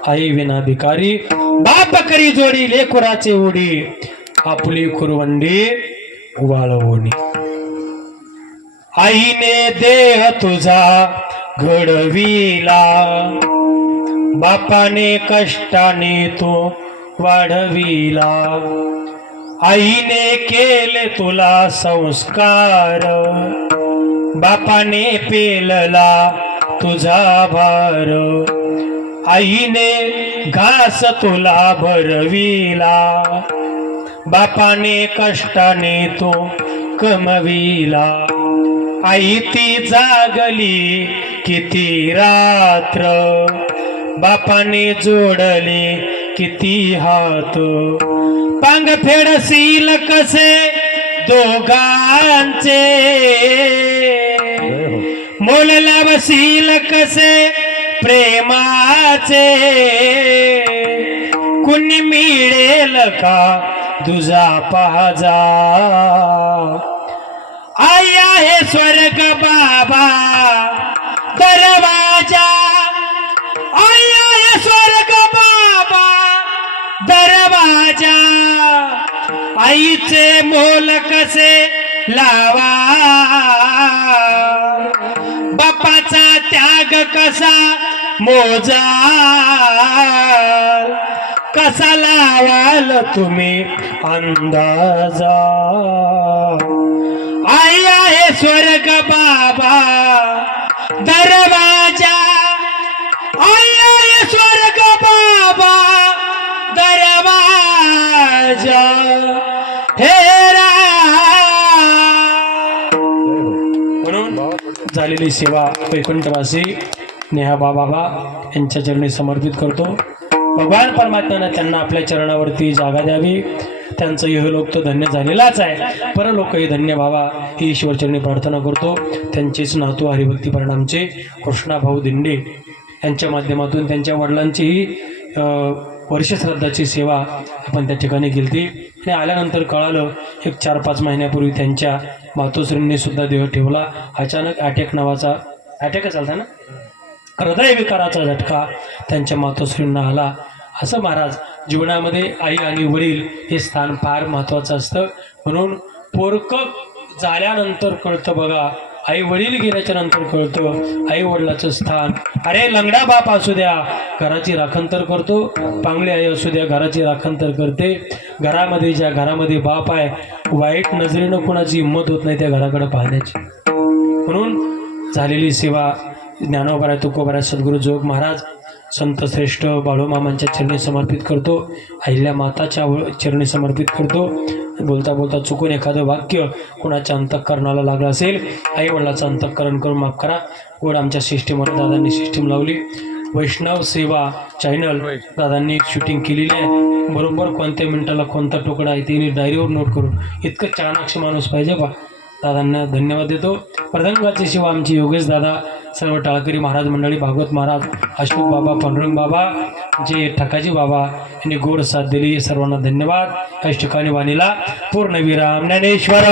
आई विना भिकारी, बाप करी जोडी लेकुराचे उडी, आपली कुरवंडी वाळवणी. आईने देह तुझा घडविला, बापाने कष्टाने तो वाढविला. आईने केले तुला संस्कार, बापाने पेलला तुझा भार. आईने घास तुला भरविला, बापाने कष्टाने तो कमविला. आई ती जागली किती रात्र, बापाने जोडले किती हात. पांग फेडशील कसे दोघांचे, मोल लावशील कसे प्रेमाचे. कुणी मिळेल का तुझा पाजा, आई आहे स्वर्ग बाबा दरवाजा. आई आहे स्वर्ग बाबा दरवाजा. आईचे मोल कसे लावा, बापाचा त्याग कसा मोजा. कसा लावाल तुम्ही अंदाजा. आई आहे स्वर्ग बाबा दरवाजा आया स्वर्ग बाबा दरवाजा हेरा म्हणून झालेली सेवा वैकुंठवासी नेहाबा बाबा यांच्या चरणी समर्पित करतो. भगवान परमात्म्यानं त्यांना आपल्या चरणावरती जागा द्यावी. त्यांचं इहलोक तो धन्य झालेलाच आहे, परलोकही धन्य व्हावा ही ईश्वरचरणी प्रार्थना करतो. त्यांचेच नातू हरिभक्ती परिणामचे कृष्णाभाऊ दिंडे यांच्या माध्यमातून त्यांच्या वडिलांचीही वर्षश्राद्धाची सेवा आपण त्या ठिकाणी केली आणि आल्यानंतर कळालं एक 4-5 महिन्यापूर्वी त्यांच्या मातोश्रींनी सुद्धा देह ठेवला. अचानक अटॅक नावाचा अटॅकच आला ना, हृदयविकाराचा झटका त्यांच्या मातोश्रींना आला. असं महाराज जीवनामध्ये आई आणि वडील हे स्थान फार महत्त्वाचं असतं. म्हणून पोरकं झाल्यानंतर कळतं बघा, आई वडील गेल्याच्या नंतर कळतं आई वडिलाचं स्थान. अरे लंगडा बाप असू द्या घराची राखण तर करतो, पांगली आई असू द्या घराची राखण तर करते. घरामध्ये ज्या घरामध्ये बाप आहे वाईट नजरेनं कोणाची हिंमत होत नाही त्या घराकडे पाहण्याची. म्हणून झालेली सेवा ज्ञानोबराय तुकोबराय सद्गुरू जोग महाराज संत श्रेष्ठ बाळूमामांच्या चरणी समर्पित करतो. अहिल्या माताच्या चरणी समर्पित करतो. बोलता बोलता चुकून एखादं वाक्य कोणाच्या अंतःकरणाला लागलं असेल आई वडिलाचं अंतःकरण करून माफ करा. गोड आमच्या सिस्टीमवर दादांनी सिस्टीम लावली. वैष्णव सेवा चॅनल दादांनी शूटिंग केलेली आहे. बरोबर कोणत्या मिनिटाला कोणता तुकडा आहे ते डायरीवर नोट करून इतकं चाणाक्ष माणूस पाहिजे बा. दादांना धन्यवाद देतो. प्रदंगाची सेवा आमची योगेश दादा, सर्व टाळकरी महाराज मंडळी, भागवत महाराज, अशोक बाबा, पांडुरंग बाबा, जे ठकाजी बाबा यांनी गोड साथ दिली. सर्वांना धन्यवाद. याच ठिकाणी वाणीला पूर्णविराम. ज्ञानेश्वर